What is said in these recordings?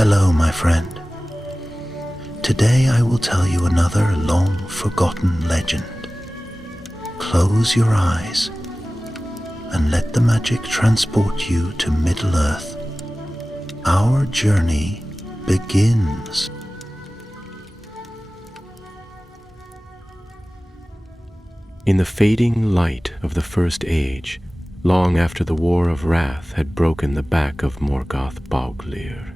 Hello, my friend. Today I will tell you another long-forgotten legend. Close your eyes and let the magic transport you to Middle-earth. Our journey begins. In the fading light of the First Age, long after the War of Wrath had broken the back of Morgoth Boglir,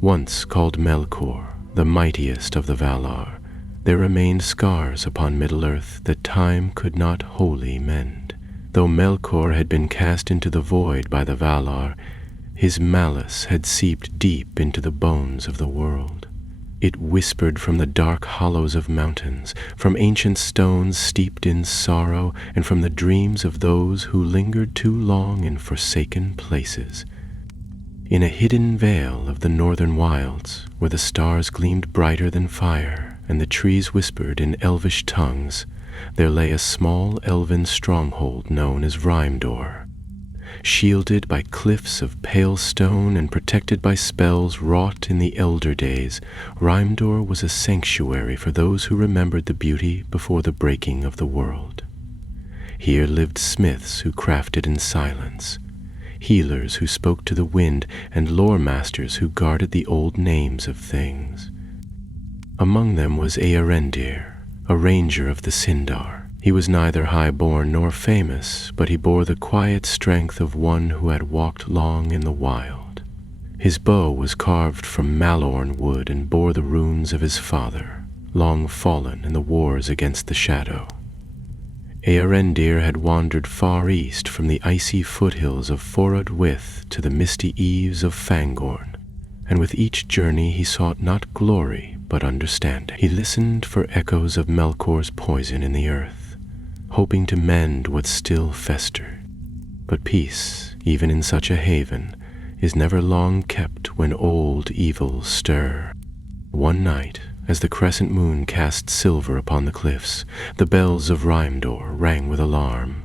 once called Melkor, the mightiest of the Valar, there remained scars upon Middle-earth that time could not wholly mend. Though Melkor had been cast into the void by the Valar, his malice had seeped deep into the bones of the world. It whispered from the dark hollows of mountains, from ancient stones steeped in sorrow, and from the dreams of those who lingered too long in forsaken places. In a hidden vale of the northern wilds, where the stars gleamed brighter than fire, and the trees whispered in elvish tongues, there lay a small elven stronghold known as Rhymdor. Shielded by cliffs of pale stone and protected by spells wrought in the elder days, Rhymdor was a sanctuary for those who remembered the beauty before the breaking of the world. Here lived smiths who crafted in silence, healers who spoke to the wind, and lore masters who guarded the old names of things. Among them was Earendir, a ranger of the Sindar. He was neither high-born nor famous, but he bore the quiet strength of one who had walked long in the wild. His bow was carved from Malorn wood and bore the runes of his father, long fallen in the wars against the Shadow. Earendir had wandered far east from the icy foothills of Forod Wyth to the misty eaves of Fangorn, and with each journey he sought not glory but understanding. He listened for echoes of Melkor's poison in the earth, hoping to mend what still festered. But peace, even in such a haven, is never long kept when old evils stir. One night, as the crescent moon cast silver upon the cliffs, the bells of Rhymdor rang with alarm.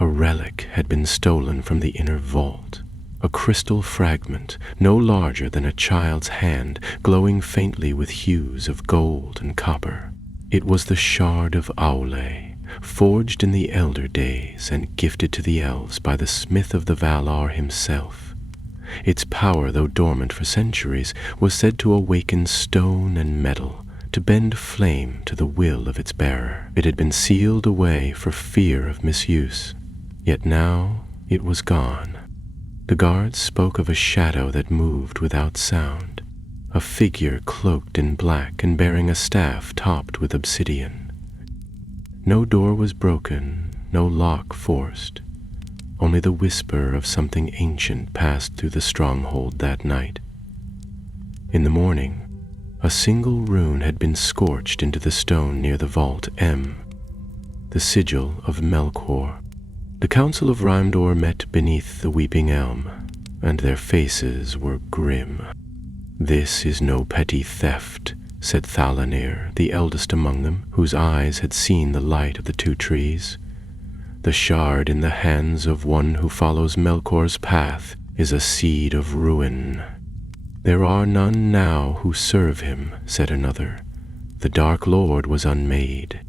A relic had been stolen from the inner vault, a crystal fragment no larger than a child's hand, glowing faintly with hues of gold and copper. It was the shard of Aule, forged in the elder days and gifted to the elves by the smith of the Valar himself. Its power, though dormant for centuries, was said to awaken stone and metal, to bend flame to the will of its bearer. It had been sealed away for fear of misuse, yet now it was gone. The guards spoke of a shadow that moved without sound, a figure cloaked in black and bearing a staff topped with obsidian. No door was broken, no lock forced. Only the whisper of something ancient passed through the stronghold that night. In the morning, a single rune had been scorched into the stone near the vault M, the sigil of Melkor. The council of Rhymdor met beneath the weeping elm, and their faces were grim. "This is no petty theft," said Thalanir, the eldest among them, whose eyes had seen the light of the two trees. "The shard in the hands of one who follows Melkor's path is a seed of ruin." "There are none now who serve him," said another. "The Dark Lord was unmade."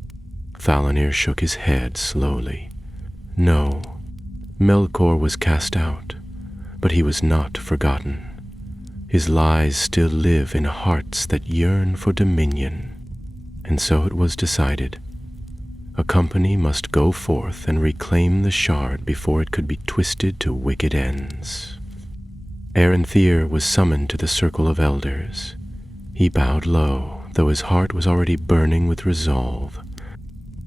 Thalanir shook his head slowly. "No, Melkor was cast out, but he was not forgotten. His lies still live in hearts that yearn for dominion." And so it was decided. A company must go forth and reclaim the shard before it could be twisted to wicked ends. Earendir was summoned to the circle of elders. He bowed low, though his heart was already burning with resolve.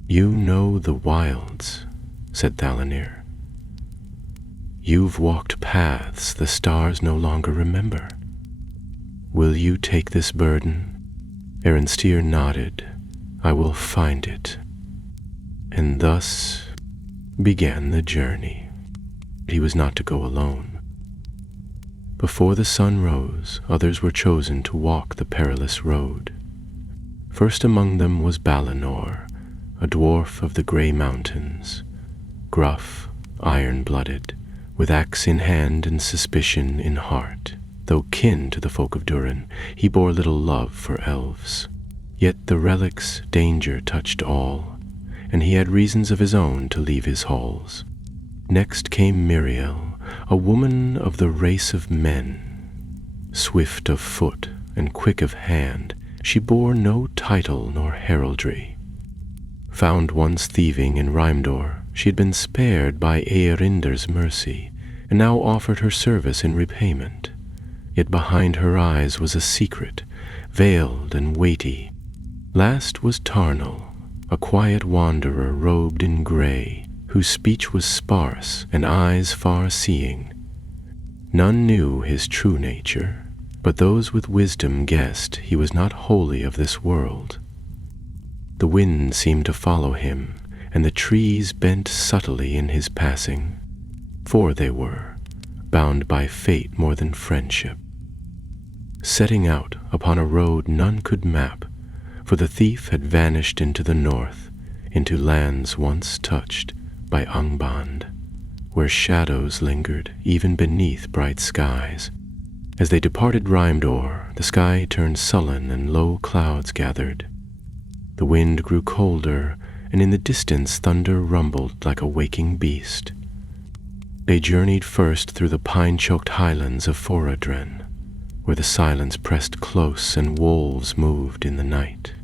"You know the wilds," said Thalanir. "You've walked paths the stars no longer remember. Will you take this burden?" Earendir nodded. "I will find it." And thus began the journey. He was not to go alone. Before the sun rose, others were chosen to walk the perilous road. First among them was Balinor, a dwarf of the Grey Mountains, gruff, iron-blooded, with axe in hand and suspicion in heart. Though kin to the folk of Durin, he bore little love for elves. Yet the relic's danger touched all, and he had reasons of his own to leave his halls. Next came Miriel, a woman of the race of men. Swift of foot and quick of hand, she bore no title nor heraldry. Found once thieving in Rhymdor, she had been spared by Earinder's mercy, and now offered her service in repayment. Yet behind her eyes was a secret, veiled and weighty. Last was Tarnal, a quiet wanderer robed in grey, whose speech was sparse and eyes far-seeing. None knew his true nature, but those with wisdom guessed he was not wholly of this world. The wind seemed to follow him, and the trees bent subtly in his passing. Four they were, bound by fate more than friendship. Setting out upon a road none could map, for the thief had vanished into the north, into lands once touched by Angband, where shadows lingered even beneath bright skies. As they departed Rhymdor, the sky turned sullen and low clouds gathered. The wind grew colder, and in the distance thunder rumbled like a waking beast. They journeyed first through the pine-choked highlands of Foradren, where the silence pressed close and wolves moved in the night.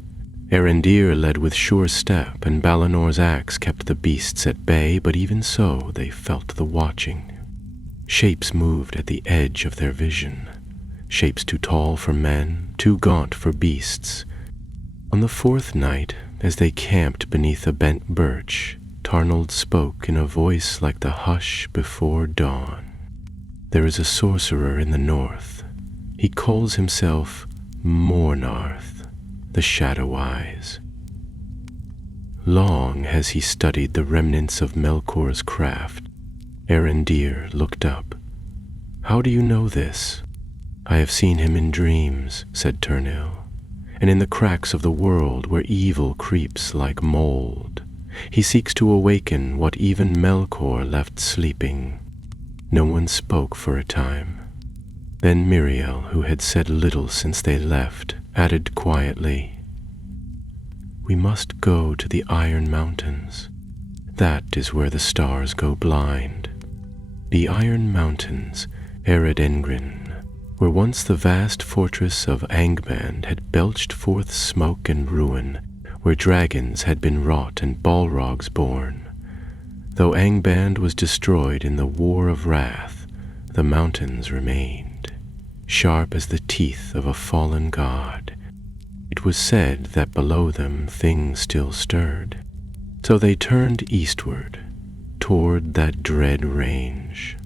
Erendir led with sure step, and Balinor's axe kept the beasts at bay, but even so they felt the watching. Shapes moved at the edge of their vision, shapes too tall for men, too gaunt for beasts. On the fourth night, as they camped beneath a bent birch, Tarnold spoke in a voice like the hush before dawn. There is a sorcerer in the north. He calls himself Mornarth, the Shadow Eyes. Long has he studied the remnants of Melkor's craft. Erendir looked up. How do you know this? I have seen him in dreams, said Turnil, and in the cracks of the world where evil creeps like mold. He seeks to awaken what even Melkor left sleeping. No one spoke for a time. Then Miriel, who had said little since they left, added quietly, We must go to the Iron Mountains. That is where the stars go blind. The Iron Mountains, Eredengrin, where once the vast fortress of Angband had belched forth smoke and ruin, where dragons had been wrought and balrogs born. Though Angband was destroyed in the War of Wrath, the mountains remained, sharp as the teeth of a fallen god. It was said that below them things still stirred. So they turned eastward, toward that dread range.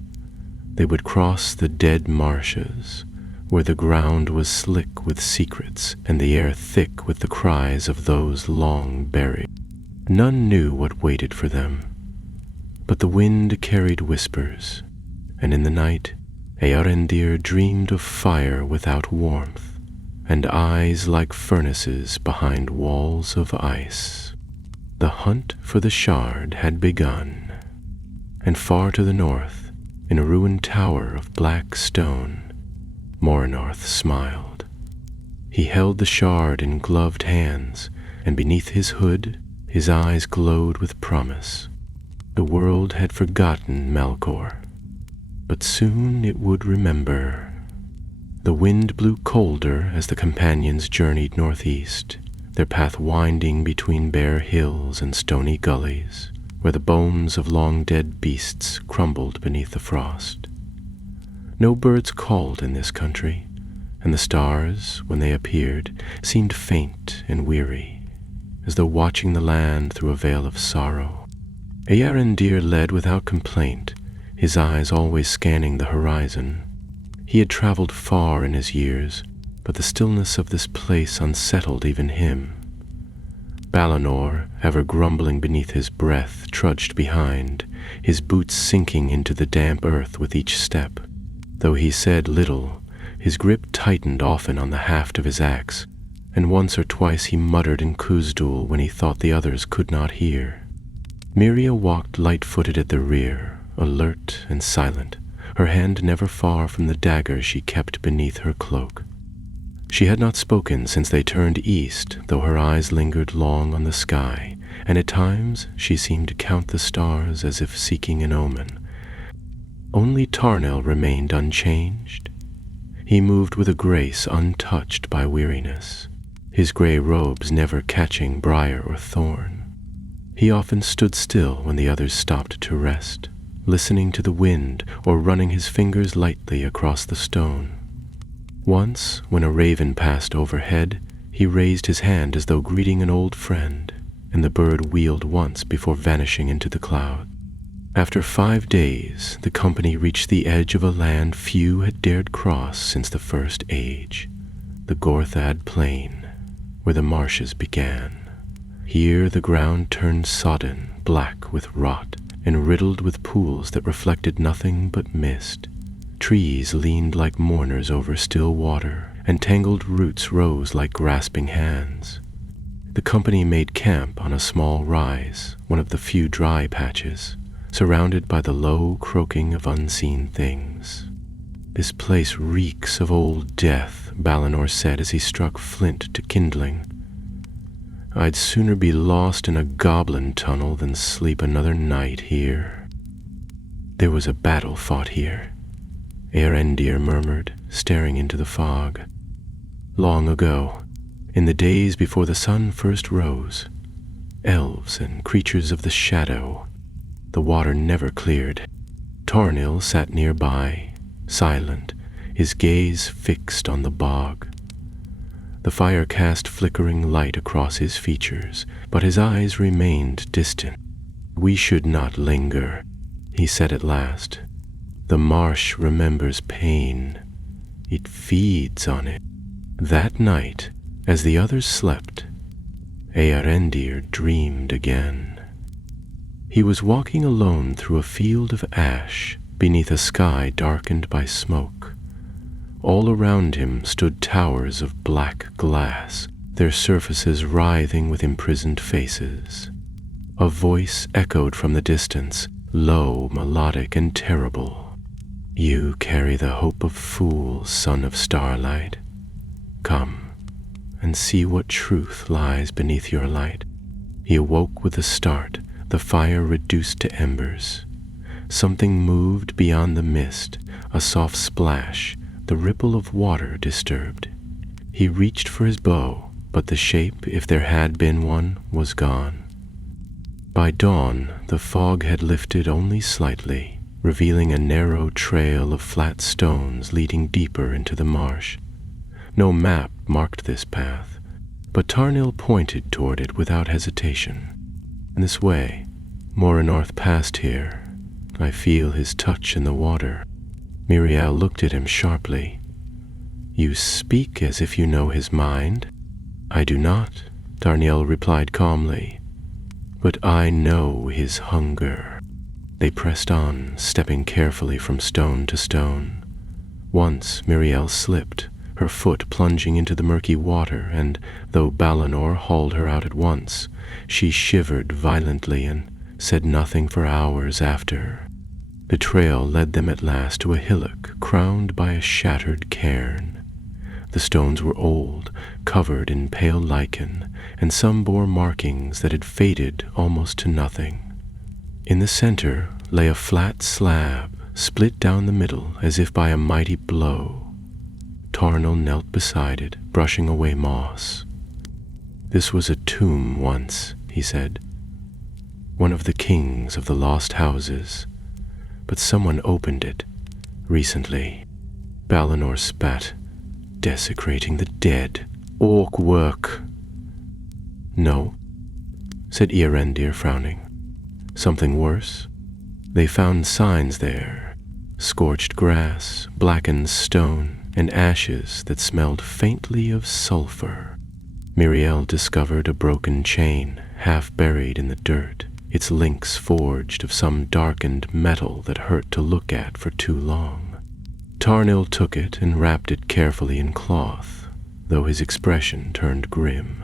They would cross the dead marshes, where the ground was slick with secrets and the air thick with the cries of those long buried. None knew what waited for them, but the wind carried whispers, and in the night Earendir dreamed of fire without warmth, and eyes like furnaces behind walls of ice. The hunt for the shard had begun, and far to the north, in a ruined tower of black stone, Mornarth smiled. He held the shard in gloved hands, and beneath his hood his eyes glowed with promise. The world had forgotten Melkor, but soon it would remember. The wind blew colder as the companions journeyed northeast, their path winding between bare hills and stony gullies, where the bones of long-dead beasts crumbled beneath the frost. No birds called in this country, and the stars, when they appeared, seemed faint and weary, as though watching the land through a veil of sorrow. Earendir led without complaint, his eyes always scanning the horizon. He had traveled far in his years, but the stillness of this place unsettled even him. Balinor, ever grumbling beneath his breath, trudged behind, his boots sinking into the damp earth with each step. Though he said little, his grip tightened often on the haft of his axe, and once or twice he muttered in Khuzdul when he thought the others could not hear. Miria walked light-footed at the rear, alert and silent, her hand never far from the dagger she kept beneath her cloak. She had not spoken since they turned east, though her eyes lingered long on the sky, and at times she seemed to count the stars as if seeking an omen. Only Tarnell remained unchanged. He moved with a grace untouched by weariness, his gray robes never catching briar or thorn. He often stood still when the others stopped to rest, listening to the wind or running his fingers lightly across the stone. Once, when a raven passed overhead, he raised his hand as though greeting an old friend, and the bird wheeled once before vanishing into the cloud. After 5 days, the company reached the edge of a land few had dared cross since the First Age, the Gorthad Plain, where the marshes began. Here the ground turned sodden, black with rot, and riddled with pools that reflected nothing but mist. Trees leaned like mourners over still water, and tangled roots rose like grasping hands. The company made camp on a small rise, one of the few dry patches, surrounded by the low croaking of unseen things. "This place reeks of old death," Balinor said as he struck flint to kindling. "I'd sooner be lost in a goblin tunnel than sleep another night here." "There was a battle fought here," Earendir murmured, staring into the fog. "Long ago, in the days before the sun first rose, elves and creatures of the shadow. The water never cleared." Tarnil sat nearby, silent, his gaze fixed on the bog. The fire cast flickering light across his features, but his eyes remained distant. "We should not linger," he said at last. "The marsh remembers pain. It feeds on it." That night, as the others slept, Earendir dreamed again. He was walking alone through a field of ash beneath a sky darkened by smoke. All around him stood towers of black glass, their surfaces writhing with imprisoned faces. A voice echoed from the distance, low, melodic, and terrible. "You carry the hope of fools, son of starlight. Come and see what truth lies beneath your light." He awoke with a start, the fire reduced to embers. Something moved beyond the mist, a soft splash, the ripple of water disturbed. He reached for his bow, but the shape, if there had been one, was gone. By dawn, the fog had lifted only slightly, revealing a narrow trail of flat stones leading deeper into the marsh. No map marked this path, but Tarnil pointed toward it without hesitation. "This way, Moranorth passed here. I feel his touch in the water." Miriel looked at him sharply. "You speak as if you know his mind." "I do not," Tarnil replied calmly, "but I know his hunger." They pressed on, stepping carefully from stone to stone. Once Miriel slipped, her foot plunging into the murky water, and though Balinor hauled her out at once, she shivered violently and said nothing for hours after. The trail led them at last to a hillock crowned by a shattered cairn. The stones were old, covered in pale lichen, and some bore markings that had faded almost to nothing. In the center lay a flat slab, split down the middle as if by a mighty blow. Tarnil knelt beside it, brushing away moss. "This was a tomb once," he said. "One of the kings of the lost houses. But someone opened it recently." Balinor spat. "Desecrating the dead. Orc work." "No," said Earendir, frowning. "Something worse. They found signs there, scorched grass, blackened stone, and ashes that smelled faintly of sulfur." Miriel discovered a broken chain, half buried in the dirt, its links forged of some darkened metal that hurt to look at for too long. Tarnil took it and wrapped it carefully in cloth, though his expression turned grim.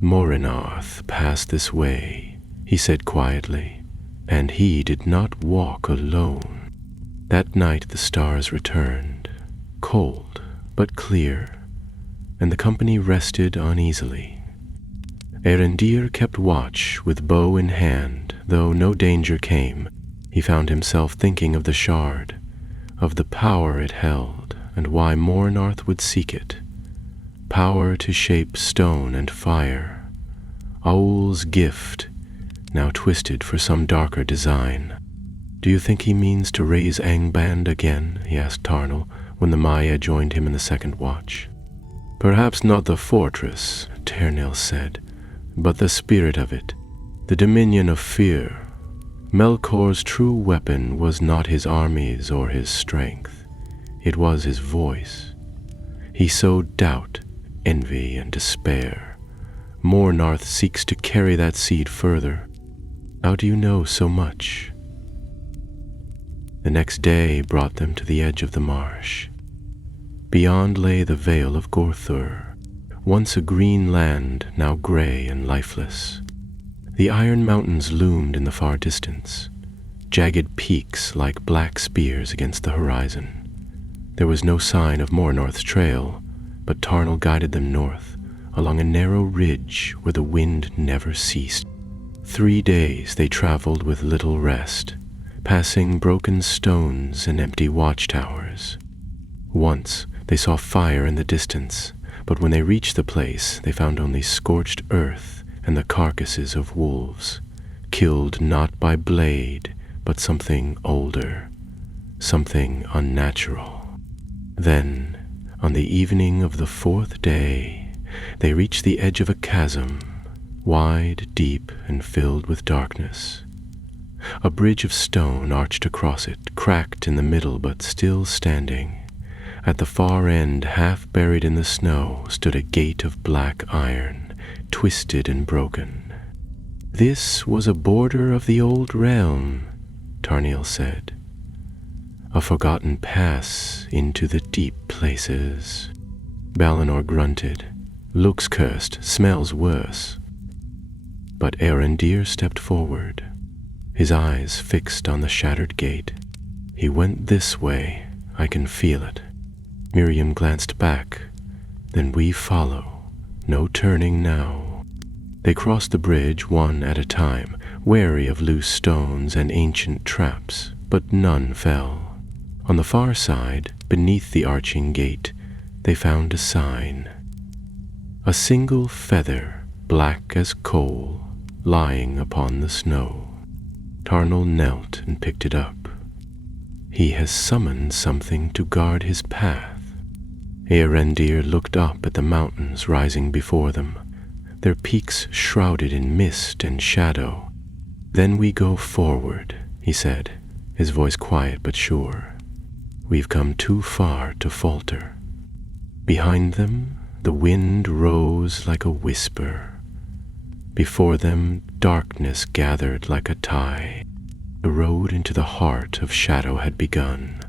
"Morinarth passed this way," he said quietly, "and he did not walk alone." That night the stars returned, cold but clear, and the company rested uneasily. Erendir kept watch with bow in hand, though no danger came. He found himself thinking of the shard, of the power it held, and why Mornarth would seek it. Power to shape stone and fire. Aul's gift, now twisted for some darker design. "Do you think he means to raise Angband again?" he asked Tarnal, when the Maya joined him in the second watch. "Perhaps not the fortress," Ternil said, "but the spirit of it, the dominion of fear. Melkor's true weapon was not his armies or his strength. It was his voice. He sowed doubt, envy, and despair. Mornarth seeks to carry that seed further. How do you know so much?" The next day brought them to the edge of the marsh. Beyond lay the Vale of Gorthur, once a green land, now gray and lifeless. The Iron Mountains loomed in the far distance, jagged peaks like black spears against the horizon. There was no sign of Mornorth's trail, but Tarnal guided them north, along a narrow ridge where the wind never ceased. 3 days they traveled with little rest, passing broken stones and empty watchtowers. Once they saw fire in the distance, but when they reached the place, they found only scorched earth and the carcasses of wolves, killed not by blade, but something older, something unnatural. Then, on the evening of the 4th day, they reached the edge of a chasm, wide, deep, and filled with darkness. A bridge of stone arched across it, cracked in the middle but still standing. At the far end, half buried in the snow, stood a gate of black iron, twisted and broken. "This was a border of the old realm," Tarnil said. "A forgotten pass into the deep places." Balinor grunted. "Looks cursed, smells worse." But Erendir stepped forward, his eyes fixed on the shattered gate. "He went this way, I can feel it." Miriam glanced back. "Then we follow. No turning now." They crossed the bridge one at a time, wary of loose stones and ancient traps, but none fell. On the far side, beneath the arching gate, they found a sign. A single feather, black as coal, lying upon the snow. Tarnal knelt and picked it up. "He has summoned something to guard his path." Erendir looked up at the mountains rising before them, their peaks shrouded in mist and shadow. "Then we go forward," he said, his voice quiet but sure. "We've come too far to falter." Behind them, the wind rose like a whisper. Before them, darkness gathered like a tide. The road into the heart of shadow had begun.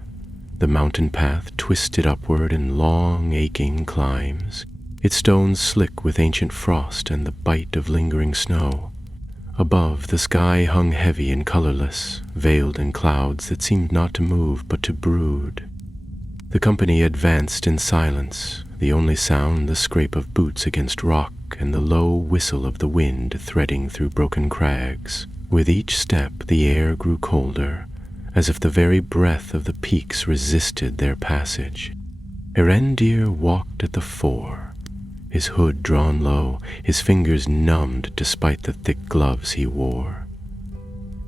The mountain path twisted upward in long, aching climbs, its stones slick with ancient frost and the bite of lingering snow. Above, the sky hung heavy and colorless, veiled in clouds that seemed not to move but to brood. The company advanced in silence, the only sound the scrape of boots against rock and the low whistle of the wind threading through broken crags. With each step, the air grew colder, as if the very breath of the peaks resisted their passage. Erendir walked at the fore, his hood drawn low, his fingers numbed despite the thick gloves he wore.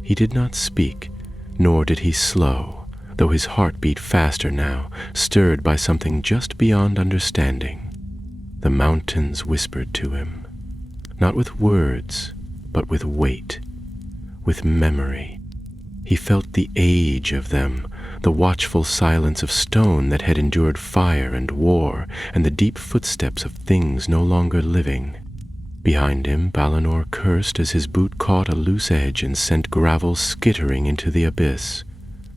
He did not speak, nor did he slow, though his heart beat faster now, stirred by something just beyond understanding. The mountains whispered to him, not with words, but with weight, with memory. He felt the age of them, the watchful silence of stone that had endured fire and war, and the deep footsteps of things no longer living. Behind him, Balinor cursed as his boot caught a loose edge and sent gravel skittering into the abyss.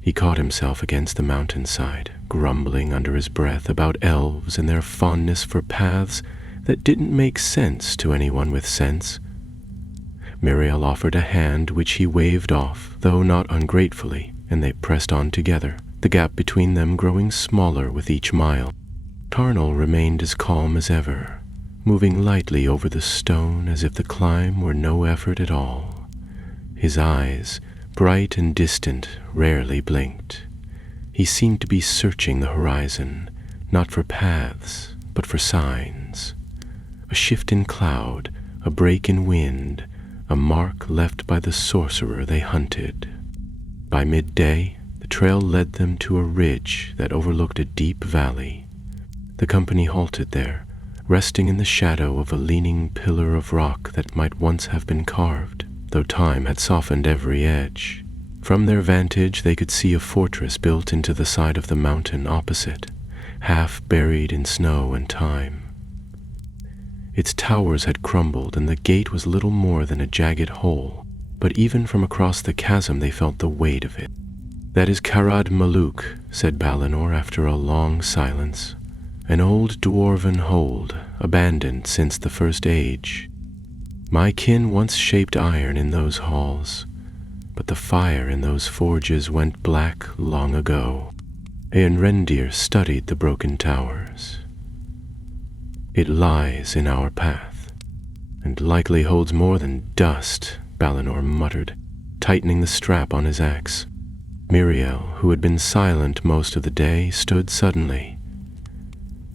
He caught himself against the mountainside, grumbling under his breath about elves and their fondness for paths that didn't make sense to anyone with sense. Miriel offered a hand which he waved off, though not ungratefully, and they pressed on together, the gap between them growing smaller with each mile. Tarnal remained as calm as ever, moving lightly over the stone as if the climb were no effort at all. His eyes, bright and distant, rarely blinked. He seemed to be searching the horizon, not for paths, but for signs. A shift in cloud, a break in wind, a mark left by the sorcerer they hunted. By midday, the trail led them to a ridge that overlooked a deep valley. The company halted there, resting in the shadow of a leaning pillar of rock that might once have been carved, though time had softened every edge. From their vantage they could see a fortress built into the side of the mountain opposite, half buried in snow and time. Its towers had crumbled, and the gate was little more than a jagged hole, but even from across the chasm they felt the weight of it. "That is Carad Maluk," said Balinor after a long silence. "An old dwarven hold, abandoned since the First Age. My kin once shaped iron in those halls, but the fire in those forges went black long ago. Eanrendir studied the broken towers. It lies in our path, and likely holds more than dust," Balinor muttered, tightening the strap on his axe. Miriel, who had been silent most of the day, stood suddenly.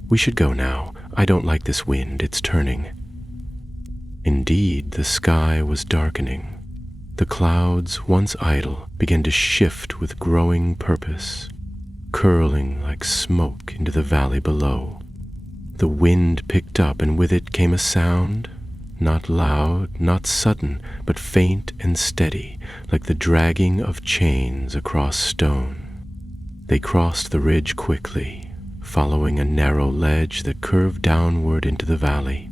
"We should go now. I don't like this wind. It's turning." Indeed, the sky was darkening. The clouds, once idle, began to shift with growing purpose, curling like smoke into the valley below. The wind picked up, and with it came a sound, not loud, not sudden, but faint and steady, like the dragging of chains across stone. They crossed the ridge quickly, following a narrow ledge that curved downward into the valley.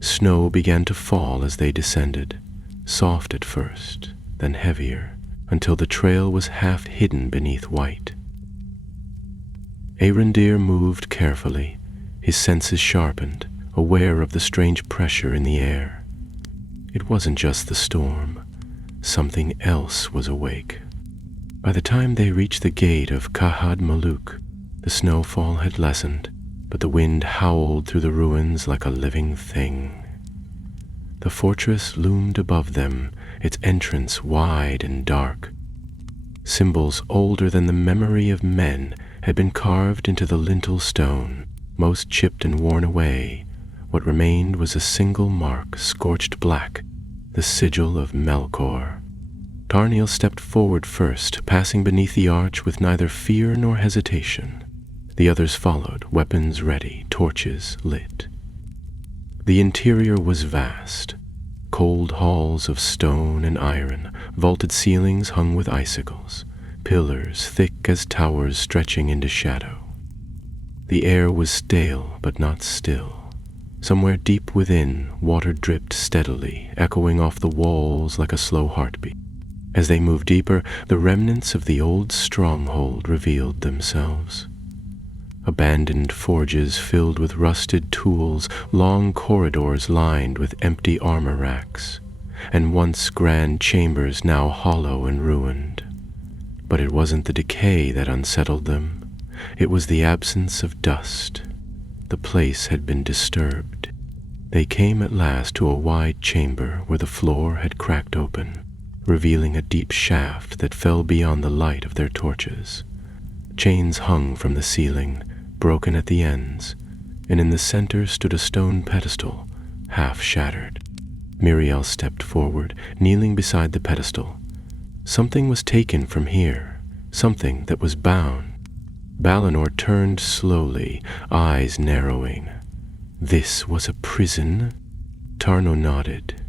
Snow began to fall as they descended, soft at first, then heavier, until the trail was half hidden beneath white. Eanrendir moved carefully, his senses sharpened, aware of the strange pressure in the air. It wasn't just the storm. Something else was awake. By the time they reached the gate of Kahad Maluk, the snowfall had lessened, but the wind howled through the ruins like a living thing. The fortress loomed above them, its entrance wide and dark. Symbols older than the memory of men had been carved into the lintel stone, most chipped and worn away. What remained was a single mark, scorched black, the sigil of Melkor. Tarnal stepped forward first, passing beneath the arch with neither fear nor hesitation. The others followed, weapons ready, torches lit. The interior was vast. Cold halls of stone and iron, vaulted ceilings hung with icicles, pillars thick as towers stretching into shadow. The air was stale but not still. Somewhere deep within, water dripped steadily, echoing off the walls like a slow heartbeat. As they moved deeper, the remnants of the old stronghold revealed themselves. Abandoned forges filled with rusted tools, long corridors lined with empty armor racks, and once grand chambers now hollow and ruined. But it wasn't the decay that unsettled them. It was the absence of dust. The place had been disturbed. They came at last to a wide chamber where the floor had cracked open, revealing a deep shaft that fell beyond the light of their torches. Chains hung from the ceiling, broken at the ends, and in the center stood a stone pedestal, half shattered. Miriel stepped forward, kneeling beside the pedestal. Something was taken from here, something that was bound. Balinor turned slowly, eyes narrowing. This was a prison? Tarno nodded.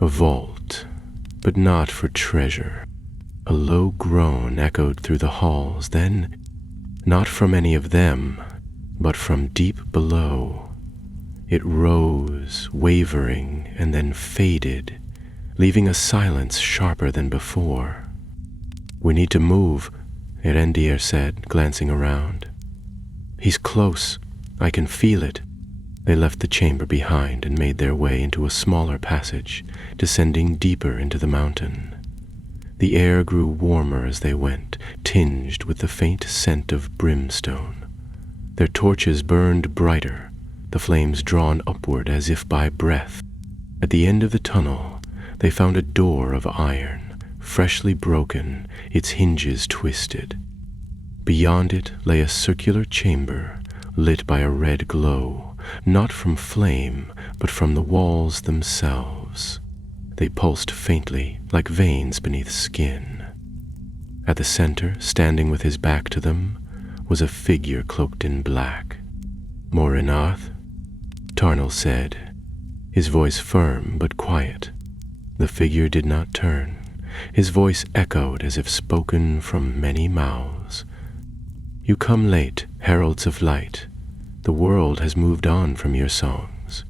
A vault, but not for treasure. A low groan echoed through the halls, then, not from any of them, but from deep below. It rose, wavering, and then faded, leaving a silence sharper than before. "We need to move," Eanrendir said, glancing around. "He's close. I can feel it." They left the chamber behind and made their way into a smaller passage, descending deeper into the mountain. The air grew warmer as they went, tinged with the faint scent of brimstone. Their torches burned brighter, the flames drawn upward as if by breath. At the end of the tunnel, they found a door of iron, freshly broken, its hinges twisted. Beyond it lay a circular chamber, lit by a red glow, not from flame, but from the walls themselves. They pulsed faintly, like veins beneath skin. At the center, standing with his back to them, was a figure cloaked in black. "Morinath?" Tarnal said, his voice firm but quiet. The figure did not turn. His voice echoed as if spoken from many mouths. "You come late, heralds of light. The world has moved on from your songs."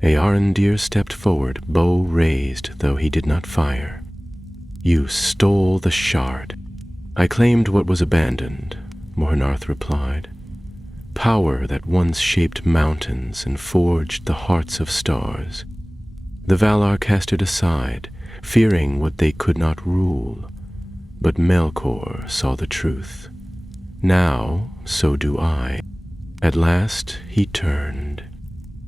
Earendir stepped forward, bow raised, though he did not fire. "You stole the shard." "I claimed what was abandoned," Mornarth replied. "Power that once shaped mountains and forged the hearts of stars. The Valar cast it aside, fearing what they could not rule. But Melkor saw the truth. Now, so do I." At last he turned.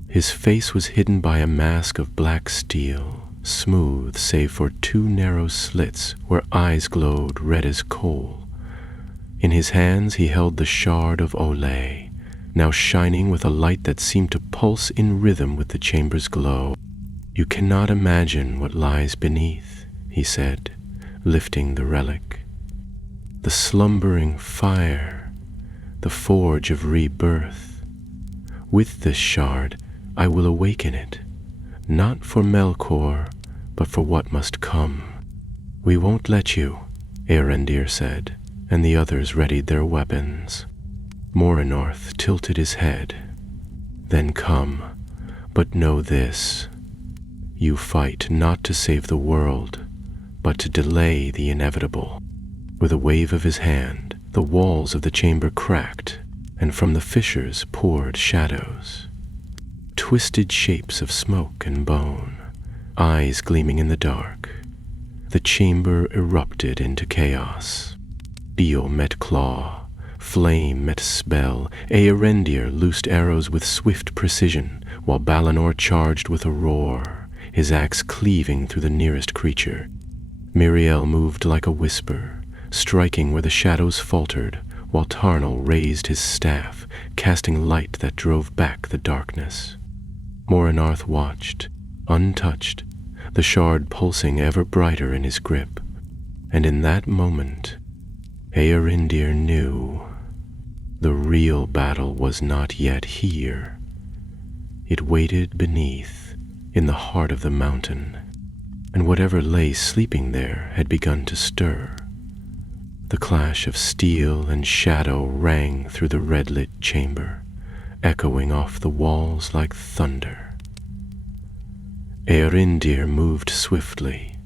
His face was hidden by a mask of black steel, smooth save for 2 narrow slits where eyes glowed red as coal. In his hands he held the shard of Olay, now shining with a light that seemed to pulse in rhythm with the chamber's glow. "You cannot imagine what lies beneath," he said, lifting the relic. "The slumbering fire, the forge of rebirth. With this shard, I will awaken it, not for Melkor, but for what must come." "We won't let you," Earendir said, and the others readied their weapons. Mornorth tilted his head. "Then come, but know this. You fight not to save the world, but to delay the inevitable." With a wave of his hand, the walls of the chamber cracked, and from the fissures poured shadows. Twisted shapes of smoke and bone, eyes gleaming in the dark. The chamber erupted into chaos. Steel met claw, flame met spell. Earendir loosed arrows with swift precision, while Balinor charged with a roar, his axe cleaving through the nearest creature. Miriel moved like a whisper, striking where the shadows faltered, while Tarnal raised his staff, casting light that drove back the darkness. Mornarth watched, untouched, the shard pulsing ever brighter in his grip. And in that moment, Earendir knew the real battle was not yet here. It waited beneath, in the heart of the mountain, and whatever lay sleeping there had begun to stir. The clash of steel and shadow rang through the red-lit chamber, echoing off the walls like thunder. Earendir moved swiftly,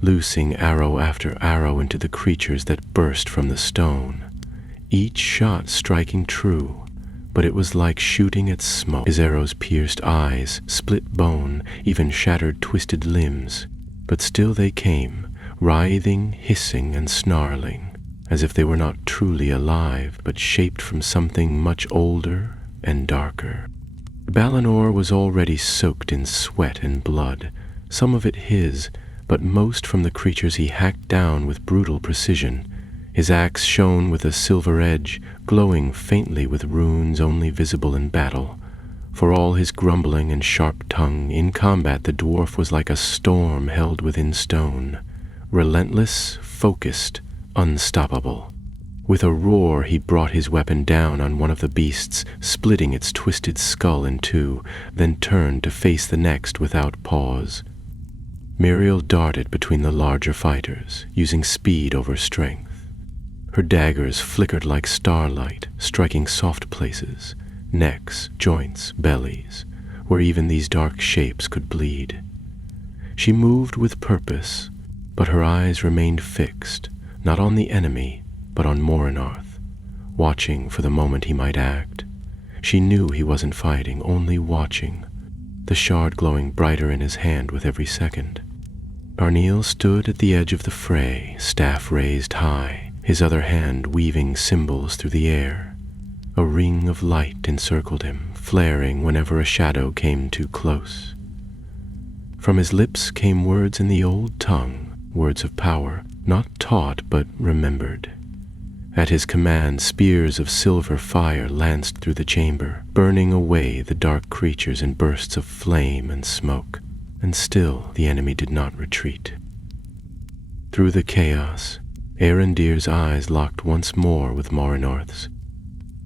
loosing arrow after arrow into the creatures that burst from the stone, each shot striking true, but it was like shooting at smoke. His arrows pierced eyes, split bone, even shattered twisted limbs, but still they came, writhing, hissing, and snarling, as if they were not truly alive, but shaped from something much older and darker. Balinor was already soaked in sweat and blood, some of it his, but most from the creatures he hacked down with brutal precision. His axe shone with a silver edge, glowing faintly with runes only visible in battle. For all his grumbling and sharp tongue, in combat the dwarf was like a storm held within stone, relentless, focused, unstoppable. With a roar he brought his weapon down on one of the beasts, splitting its twisted skull in two, then turned to face the next without pause. Miriel darted between the larger fighters, using speed over strength. Her daggers flickered like starlight, striking soft places, necks, joints, bellies, where even these dark shapes could bleed. She moved with purpose, but her eyes remained fixed, not on the enemy, but on Mornarth, watching for the moment he might act. She knew he wasn't fighting, only watching, the shard glowing brighter in his hand with every second. Arniel stood at the edge of the fray, staff raised high, his other hand weaving symbols through the air. A ring of light encircled him, flaring whenever a shadow came too close. From his lips came words in the old tongue, words of power, not taught but remembered. At his command, spears of silver fire lanced through the chamber, burning away the dark creatures in bursts of flame and smoke, and still the enemy did not retreat. Through the chaos, Arendir's eyes locked once more with Morinorth's.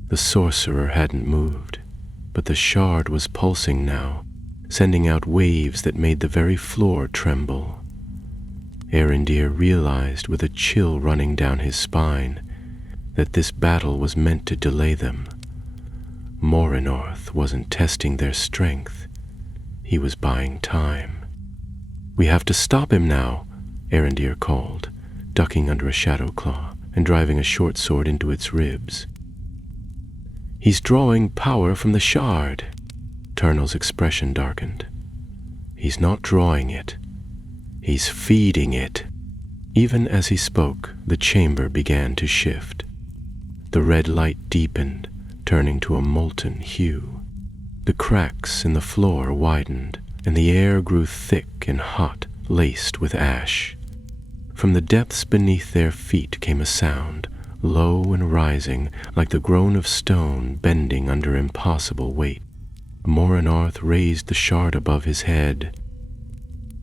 The sorcerer hadn't moved, but the shard was pulsing now, sending out waves that made the very floor tremble. Arendir realized with a chill running down his spine that this battle was meant to delay them. Morinorth wasn't testing their strength. He was buying time. "We have to stop him now," Arendir called, ducking under a shadow claw and driving a short sword into its ribs. "He's drawing power from the shard." Turnill's expression darkened. "He's not drawing it. He's feeding it." Even as he spoke, the chamber began to shift. The red light deepened, turning to a molten hue. The cracks in the floor widened, and the air grew thick and hot, laced with ash. From the depths beneath their feet came a sound, low and rising, like the groan of stone bending under impossible weight. Morinorth raised the shard above his head.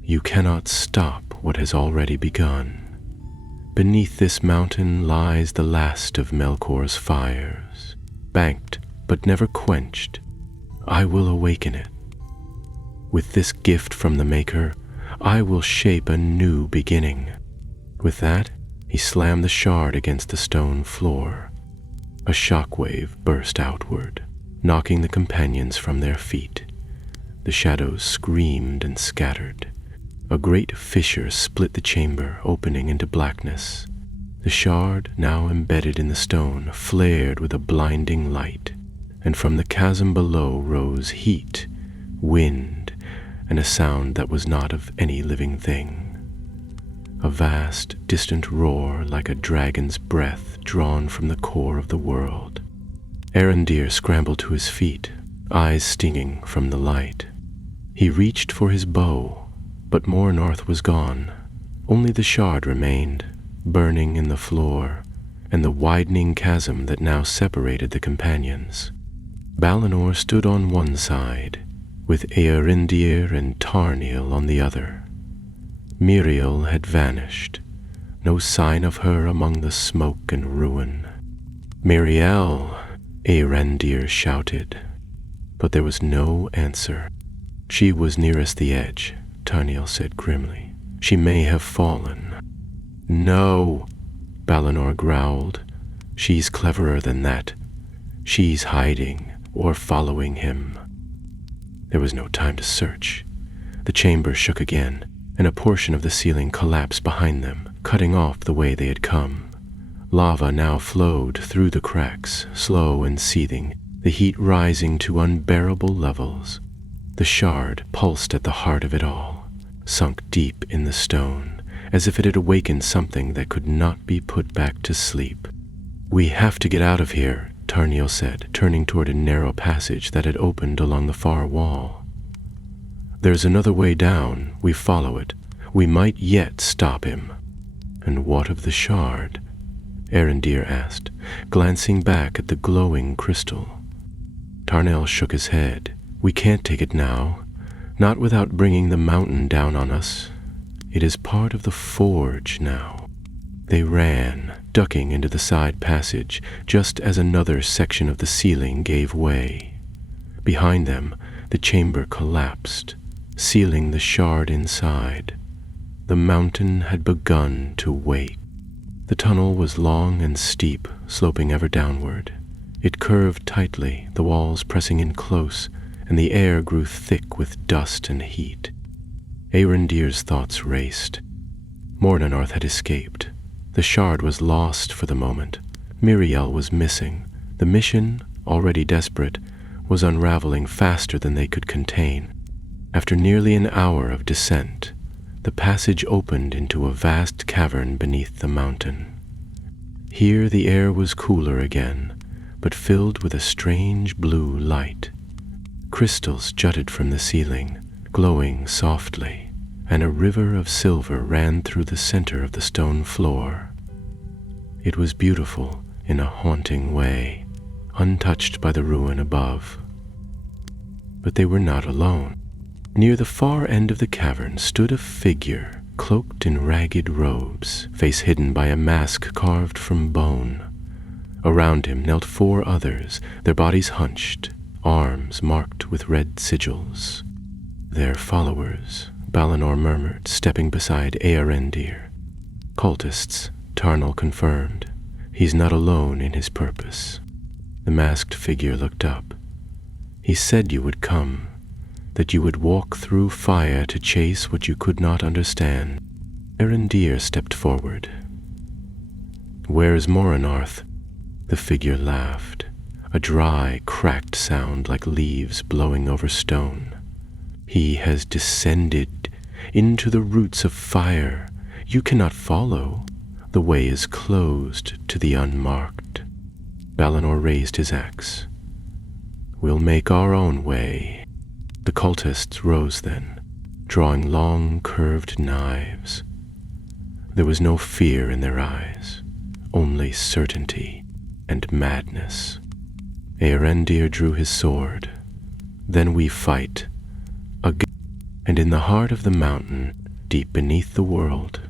"You cannot stop what has already begun. Beneath this mountain lies the last of Melkor's fires, banked but never quenched. I will awaken it. With this gift from the Maker, I will shape a new beginning." With that, he slammed the shard against the stone floor. A shockwave burst outward, knocking the companions from their feet. The shadows screamed and scattered. A great fissure split the chamber, opening into blackness. The shard, now embedded in the stone, flared with a blinding light, and from the chasm below rose heat, wind, and a sound that was not of any living thing. A vast, distant roar like a dragon's breath drawn from the core of the world. Arendir scrambled to his feet, eyes stinging from the light. He reached for his bow, but Morinorth was gone. Only the shard remained, burning in the floor, and the widening chasm that now separated the companions. Balinor stood on one side, with Arendir and Tarniel on the other. Miriel had vanished, no sign of her among the smoke and ruin. "Miriel!" Arendir shouted, but there was no answer. "She was nearest the edge," Tarniel said grimly. "She may have fallen." "No," Balinor growled. "She's cleverer than that. She's hiding or following him." There was no time to search. The chamber shook again, and a portion of the ceiling collapsed behind them, cutting off the way they had come. Lava now flowed through the cracks, slow and seething, the heat rising to unbearable levels. The shard pulsed at the heart of it all, sunk deep in the stone, as if it had awakened something that could not be put back to sleep. "We have to get out of here," Tarniel said, turning toward a narrow passage that had opened along the far wall. "There's another way down. We follow it. We might yet stop him." "And what of the shard?" Arendir asked, glancing back at the glowing crystal. Tarniel shook his head. "We can't take it now, not without bringing the mountain down on us. It is part of the forge now." They ran, ducking into the side passage, just as another section of the ceiling gave way. Behind them, the chamber collapsed, sealing the shard inside. The mountain had begun to wake. The tunnel was long and steep, sloping ever downward. It curved tightly, the walls pressing in close, and the air grew thick with dust and heat. Arendir's thoughts raced. Morinorth had escaped. The shard was lost for the moment. Miriel was missing. The mission, already desperate, was unraveling faster than they could contain. After nearly an hour of descent, the passage opened into a vast cavern beneath the mountain. Here the air was cooler again, but filled with a strange blue light. Crystals jutted from the ceiling, glowing softly, and a river of silver ran through the center of the stone floor. It was beautiful in a haunting way, untouched by the ruin above. But they were not alone. Near the far end of the cavern stood a figure, cloaked in ragged robes, face hidden by a mask carved from bone. Around him knelt 4 others, their bodies hunched, arms marked with red sigils. "Their followers," Balinor murmured, stepping beside Earendir. "Cultists," Tarnal confirmed. "He's not alone in his purpose." The masked figure looked up. "He said you would come, that you would walk through fire to chase what you could not understand." Earendir stepped forward. "Where's Morinarth?" The figure laughed, a dry, cracked sound like leaves blowing over stone. "He has descended into the roots of fire. You cannot follow. The way is closed to the unmarked." Balinor raised his axe. "We'll make our own way." The cultists rose then, drawing long, curved knives. There was no fear in their eyes, only certainty and madness. Earendir drew his sword. "Then we fight again." And in the heart of the mountain, deep beneath the world,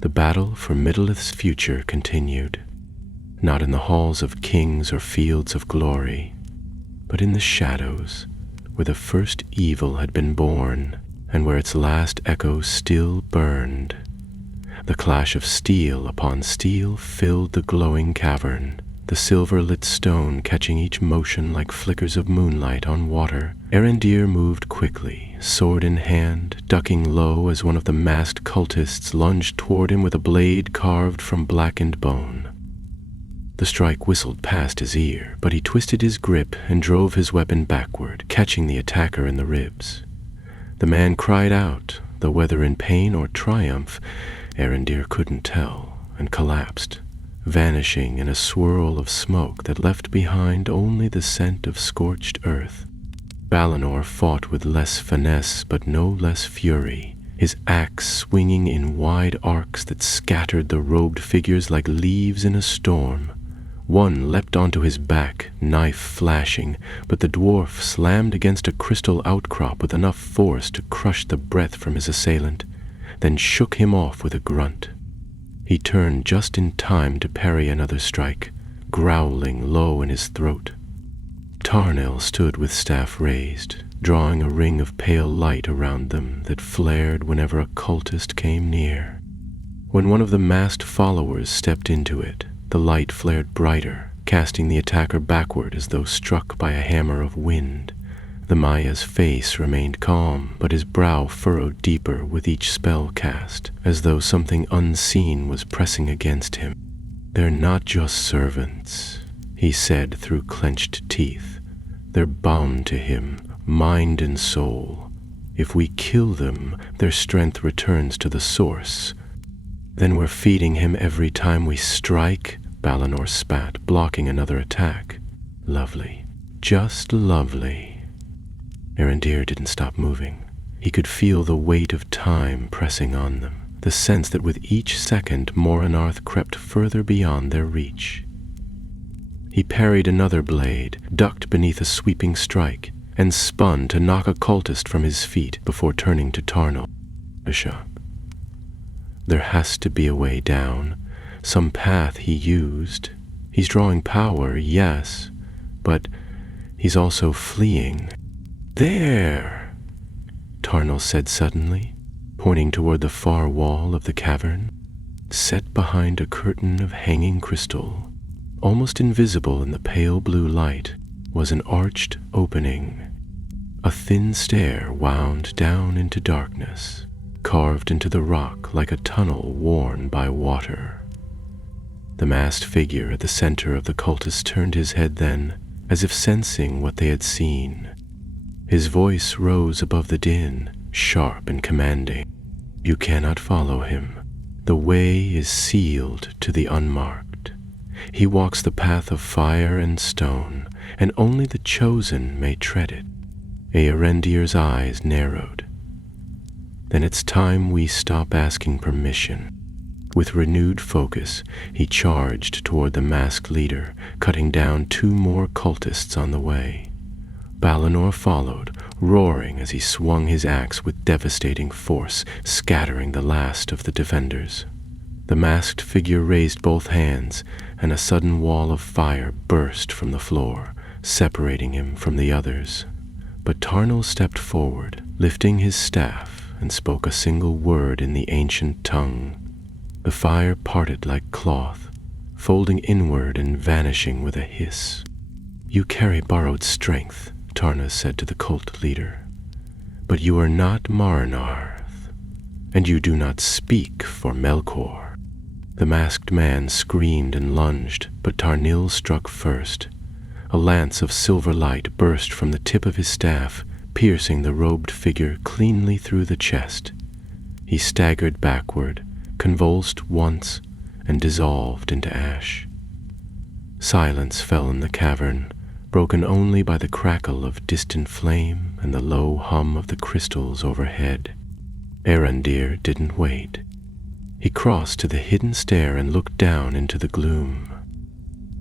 the battle for Middle-earth's future continued, not in the halls of kings or fields of glory, but in the shadows, where the first evil had been born, and where its last echo still burned. The clash of steel upon steel filled the glowing cavern, the silver-lit stone catching each motion like flickers of moonlight on water. Earendir moved quickly, sword in hand, ducking low as one of the masked cultists lunged toward him with a blade carved from blackened bone. The strike whistled past his ear, but he twisted his grip and drove his weapon backward, catching the attacker in the ribs. The man cried out, though whether in pain or triumph, Earendir couldn't tell, and collapsed, vanishing in a swirl of smoke that left behind only the scent of scorched earth. Balinor fought with less finesse but no less fury, his axe swinging in wide arcs that scattered the robed figures like leaves in a storm. One leapt onto his back, knife flashing, but the dwarf slammed against a crystal outcrop with enough force to crush the breath from his assailant, then shook him off with a grunt. He turned just in time to parry another strike, growling low in his throat. Tarnal stood with staff raised, drawing a ring of pale light around them that flared whenever a cultist came near. When one of the masked followers stepped into it, the light flared brighter, casting the attacker backward as though struck by a hammer of wind. The Maya's face remained calm, but his brow furrowed deeper with each spell cast, as though something unseen was pressing against him. "They're not just servants," he said through clenched teeth. "They're bound to him, mind and soul. If we kill them, their strength returns to the source. Then we're feeding him every time we strike," Balinor spat, blocking another attack. "Lovely. Just lovely." Earendir didn't stop moving. He could feel the weight of time pressing on them, the sense that with each second Morinarth crept further beyond their reach. He parried another blade, ducked beneath a sweeping strike, and spun to knock a cultist from his feet before turning to Tarnal. "Bishop, there has to be a way down, some path he used. He's drawing power, yes, but he's also fleeing." "There," Tarnal said suddenly, pointing toward the far wall of the cavern. Set behind a curtain of hanging crystal, almost invisible in the pale blue light, was an arched opening. A thin stair wound down into darkness, carved into the rock like a tunnel worn by water. The masked figure at the center of the cultist turned his head then, as if sensing what they had seen. His voice rose above the din, sharp and commanding. You cannot follow him. The way is sealed to the unmarked. He walks the path of fire and stone, and only the chosen may tread it. Eärendr's eyes narrowed. Then it's time we stop asking permission. With renewed focus, he charged toward the masked leader, cutting down 2 more cultists on the way. Balinor followed, roaring as he swung his axe with devastating force, scattering the last of the defenders. The masked figure raised both hands, and a sudden wall of fire burst from the floor, separating him from the others. But Tarnil stepped forward, lifting his staff, and spoke a single word in the ancient tongue. The fire parted like cloth, folding inward and vanishing with a hiss. "You carry borrowed strength," Tarna said to the cult leader, "but you are not Marinarth, and you do not speak for Melkor." The masked man screamed and lunged, but Tarnil struck first. A lance of silver light burst from the tip of his staff, piercing the robed figure cleanly through the chest. He staggered backward, convulsed once, and dissolved into ash. Silence fell in the cavern, broken only by the crackle of distant flame and the low hum of the crystals overhead. Eärendr didn't wait. He crossed to the hidden stair and looked down into the gloom.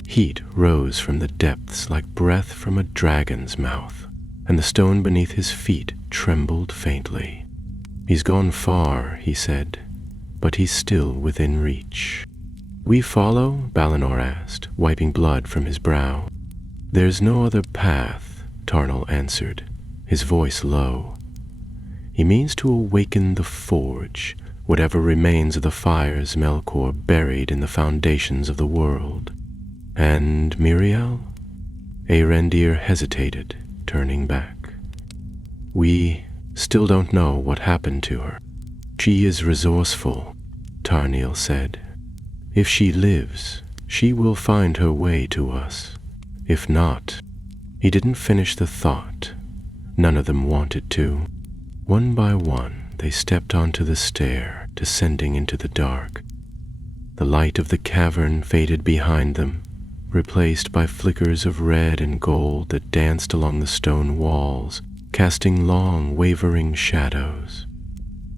Heat rose from the depths like breath from a dragon's mouth, and the stone beneath his feet trembled faintly. "He's gone far," he said, "but he's still within reach." "We follow?" Balinor asked, wiping blood from his brow. "There's no other path," Tarnil answered, his voice low. "He means to awaken the forge, whatever remains of the fires Melkor buried in the foundations of the world." "And Miriel?" Eärendr hesitated, turning back. "We still don't know what happened to her. She is resourceful," Tarnil said. "If she lives, she will find her way to us. If not..." He didn't finish the thought. None of them wanted to. One by one, they stepped onto the stair, descending into the dark. The light of the cavern faded behind them, replaced by flickers of red and gold that danced along the stone walls, casting long, wavering shadows.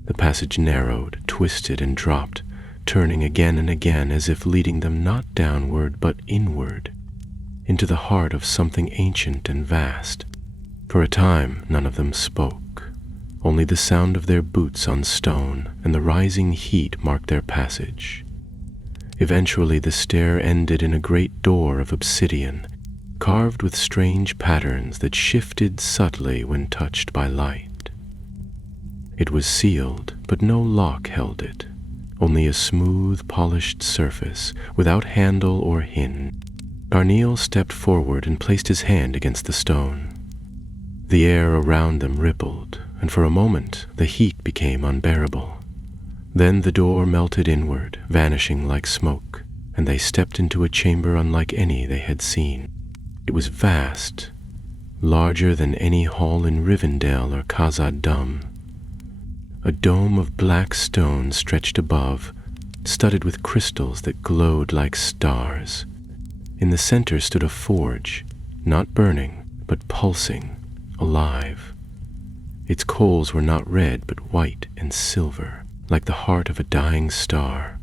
The passage narrowed, twisted, and dropped, turning again and again as if leading them not downward but inward, into the heart of something ancient and vast. For a time, none of them spoke. Only the sound of their boots on stone and the rising heat marked their passage. Eventually, the stair ended in a great door of obsidian, carved with strange patterns that shifted subtly when touched by light. It was sealed, but no lock held it, only a smooth, polished surface, without handle or hinge. Tarnil stepped forward and placed his hand against the stone. The air around them rippled, and for a moment the heat became unbearable. Then the door melted inward, vanishing like smoke, and they stepped into a chamber unlike any they had seen. It was vast, larger than any hall in Rivendell or Khazad-dûm. A dome of black stone stretched above, studded with crystals that glowed like stars. In the center stood a forge, not burning, but pulsing, alive. Its coals were not red, but white and silver, like the heart of a dying star.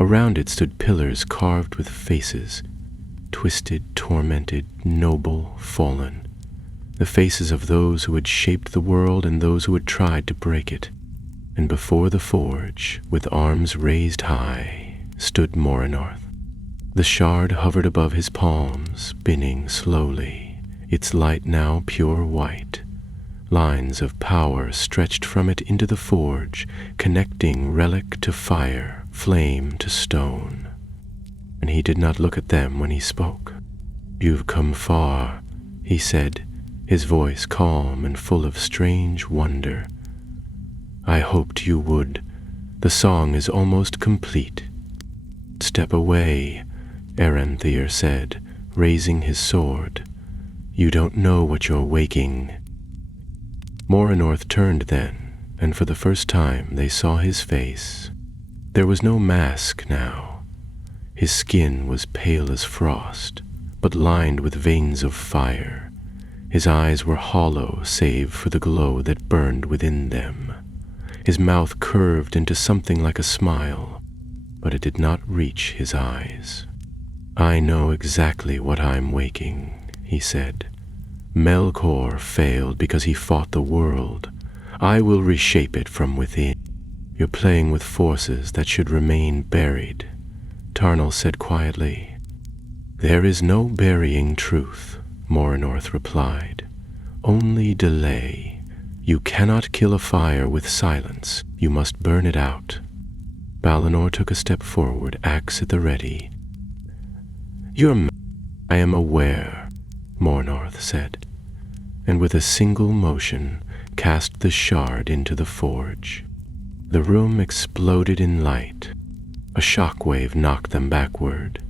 Around it stood pillars carved with faces, twisted, tormented, noble, fallen. The faces of those who had shaped the world and those who had tried to break it. And before the forge, with arms raised high, stood Morinarth. The shard hovered above his palms, spinning slowly, its light now pure white. Lines of power stretched from it into the forge, connecting relic to fire, flame to stone. And he did not look at them when he spoke. "You've come far," he said, his voice calm and full of strange wonder. "I hoped you would. The song is almost complete." "Step away," Eärendr said, raising his sword. "You don't know what you're waking." Morinarth turned then, and for the first time they saw his face. There was no mask now. His skin was pale as frost, but lined with veins of fire. His eyes were hollow save for the glow that burned within them. His mouth curved into something like a smile, but it did not reach his eyes. "I know exactly what I'm waking," he said. "Melkor failed because he fought the world. I will reshape it from within." "You're playing with forces that should remain buried," Tarnal said quietly. "There is no burying truth," Moranorth replied. "Only delay. You cannot kill a fire with silence. You must burn it out." Balinor took a step forward, axe at the ready. "I am aware," Moranorth said, and with a single motion cast the shard into the forge. The room exploded in light. A shockwave knocked them backward.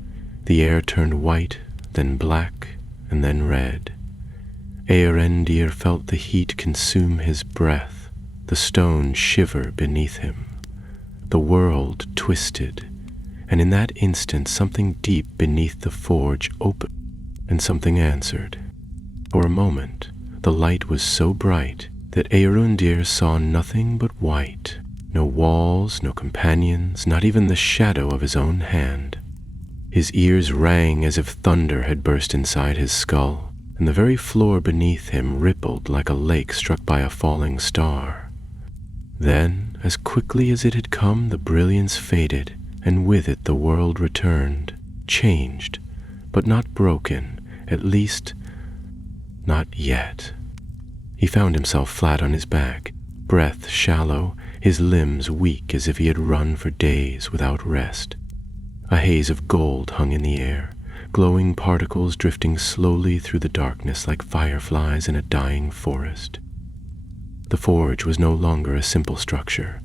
The air turned white, then black, and then red. Eorendir felt the heat consume his breath, the stone shiver beneath him. The world twisted, and in that instant something deep beneath the forge opened, and something answered. For a moment, the light was so bright that Eorendir saw nothing but white. No walls, no companions, not even the shadow of his own hand. His ears rang as if thunder had burst inside his skull, and the very floor beneath him rippled like a lake struck by a falling star. Then, as quickly as it had come, the brilliance faded, and with it the world returned, changed, but not broken, at least not yet. He found himself flat on his back, breath shallow, his limbs weak as if he had run for days without rest. A haze of gold hung in the air, glowing particles drifting slowly through the darkness like fireflies in a dying forest. The forge was no longer a simple structure.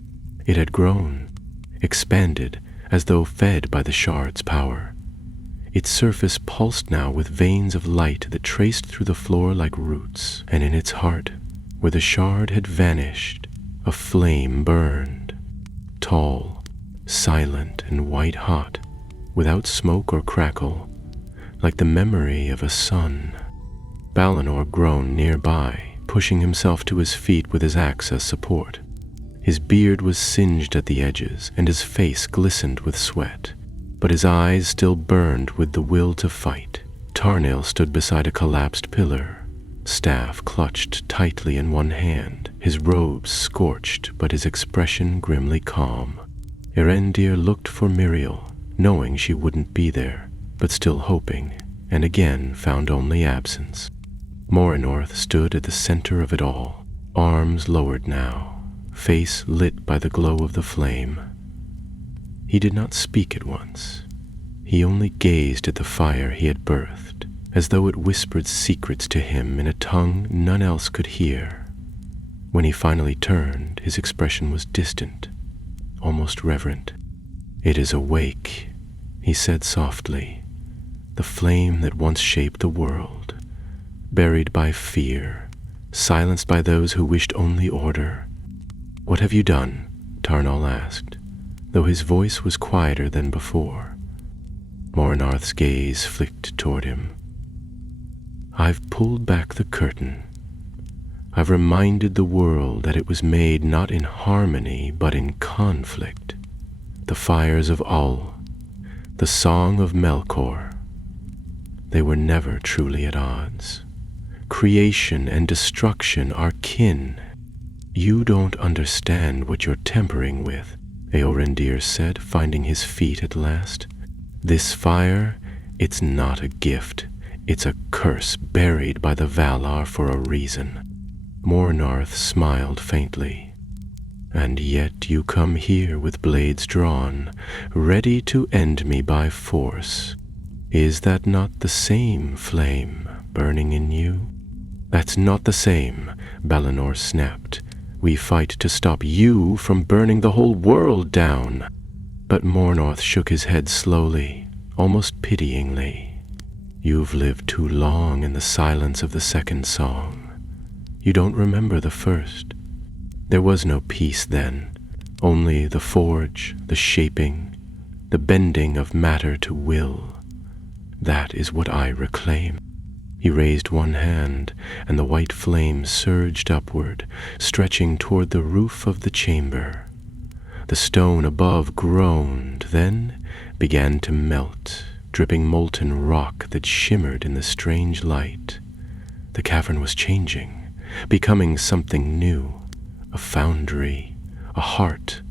It had grown, expanded, as though fed by the shard's power. Its surface pulsed now with veins of light that traced through the floor like roots, and in its heart, where the shard had vanished, a flame burned, tall, silent, and white-hot, without smoke or crackle, like the memory of a sun. Balinor groaned nearby, pushing himself to his feet with his axe as support. His beard was singed at the edges, and his face glistened with sweat, but his eyes still burned with the will to fight. Tarnal stood beside a collapsed pillar, staff clutched tightly in one hand, his robes scorched, but his expression grimly calm. Eorendir looked for Miriel, knowing she wouldn't be there, but still hoping, and again found only absence. Moranorth stood at the center of it all, arms lowered now, face lit by the glow of the flame. He did not speak at once. He only gazed at the fire he had birthed, as though it whispered secrets to him in a tongue none else could hear. When he finally turned, his expression was distant, almost reverent. "It is awake," he said softly, "the flame that once shaped the world, buried by fear, silenced by those who wished only order." "What have you done?" Tarnal asked, though his voice was quieter than before. Moranorth's gaze flicked toward him. "I've pulled back the curtain. I've reminded the world that it was made not in harmony but in conflict. The fires of Ul, the song of Melkor, they were never truly at odds. Creation and destruction are kin. You don't understand what you're tempering with," Eorendir said, finding his feet at last. "This fire, it's not a gift. It's a curse buried by the Valar for a reason." Moranorth smiled faintly. "And yet you come here with blades drawn, ready to end me by force. Is that not the same flame burning in you?" "That's not the same," Balinor snapped. "We fight to stop you from burning the whole world down." But Moranorth shook his head slowly, almost pityingly. "You've lived too long in the silence of the second song. You don't remember the first. There was no peace then, only the forge, the shaping, the bending of matter to will. That is what I reclaim. He raised one hand, and the white flame surged upward, stretching toward the roof of the chamber. The stone above groaned, then began to melt, dripping molten rock that shimmered in the strange light. The cavern was changing, becoming something new, a foundry, a heart,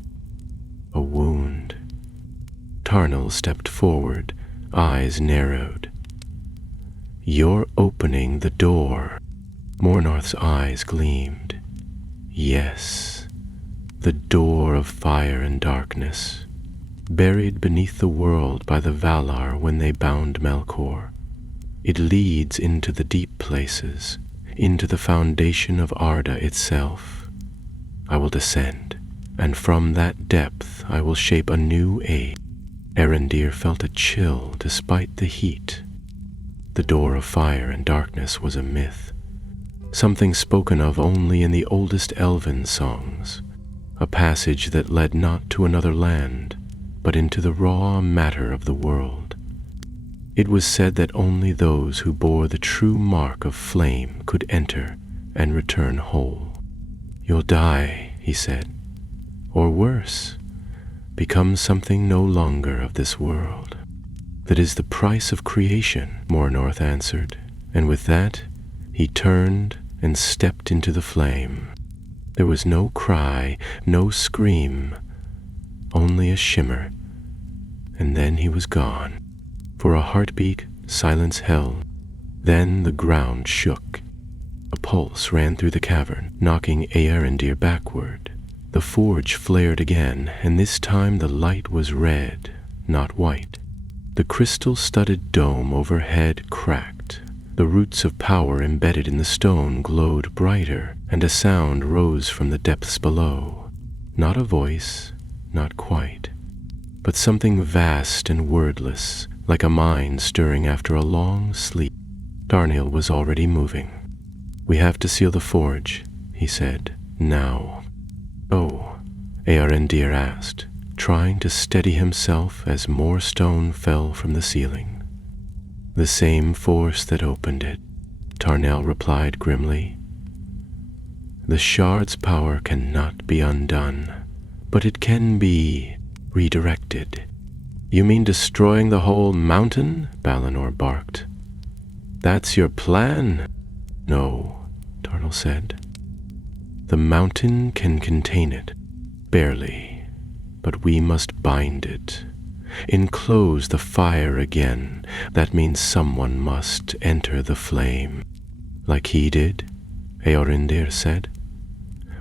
a wound. Tarnal stepped forward, eyes narrowed. "You're opening the door." Mornorth's eyes gleamed. Yes, the door of fire and darkness, buried beneath the world by the Valar when they bound Melkor. It leads into the deep places, into the foundation of Arda itself. I will descend, and from that depth I will shape a new age. Erendir felt a chill despite the heat. The door of fire and darkness was a myth, something spoken of only in the oldest elven songs, a passage that led not to another land, but into the raw matter of the world. It was said that only those who bore the true mark of flame could enter and return whole. "You'll die," he said, "or worse, become something no longer of this world." "That is the price of creation," Mornorth answered, and with that he turned and stepped into the flame. There was no cry, no scream, only a shimmer, and then he was gone. For a heartbeat, silence held. Then the ground shook. A pulse ran through the cavern, knocking Erendir backward. The forge flared again, and this time the light was red, not white. The crystal-studded dome overhead cracked. The roots of power embedded in the stone glowed brighter, and a sound rose from the depths below. Not a voice, not quite, but something vast and wordless, like a mind stirring after a long sleep. Tarnal was already moving. "We have to seal the forge," he said, "now." "Oh," Erendir asked, trying to steady himself as more stone fell from the ceiling. "The same force that opened it," Tarnal replied grimly. "The shard's power cannot be undone, but it can be redirected." "You mean destroying the whole mountain?" Balinor barked. "That's your plan?" "No," Tarnal said. "The mountain can contain it, barely. But we must bind it, enclose the fire again. That means someone must enter the flame." "Like he did?" Eorindir said.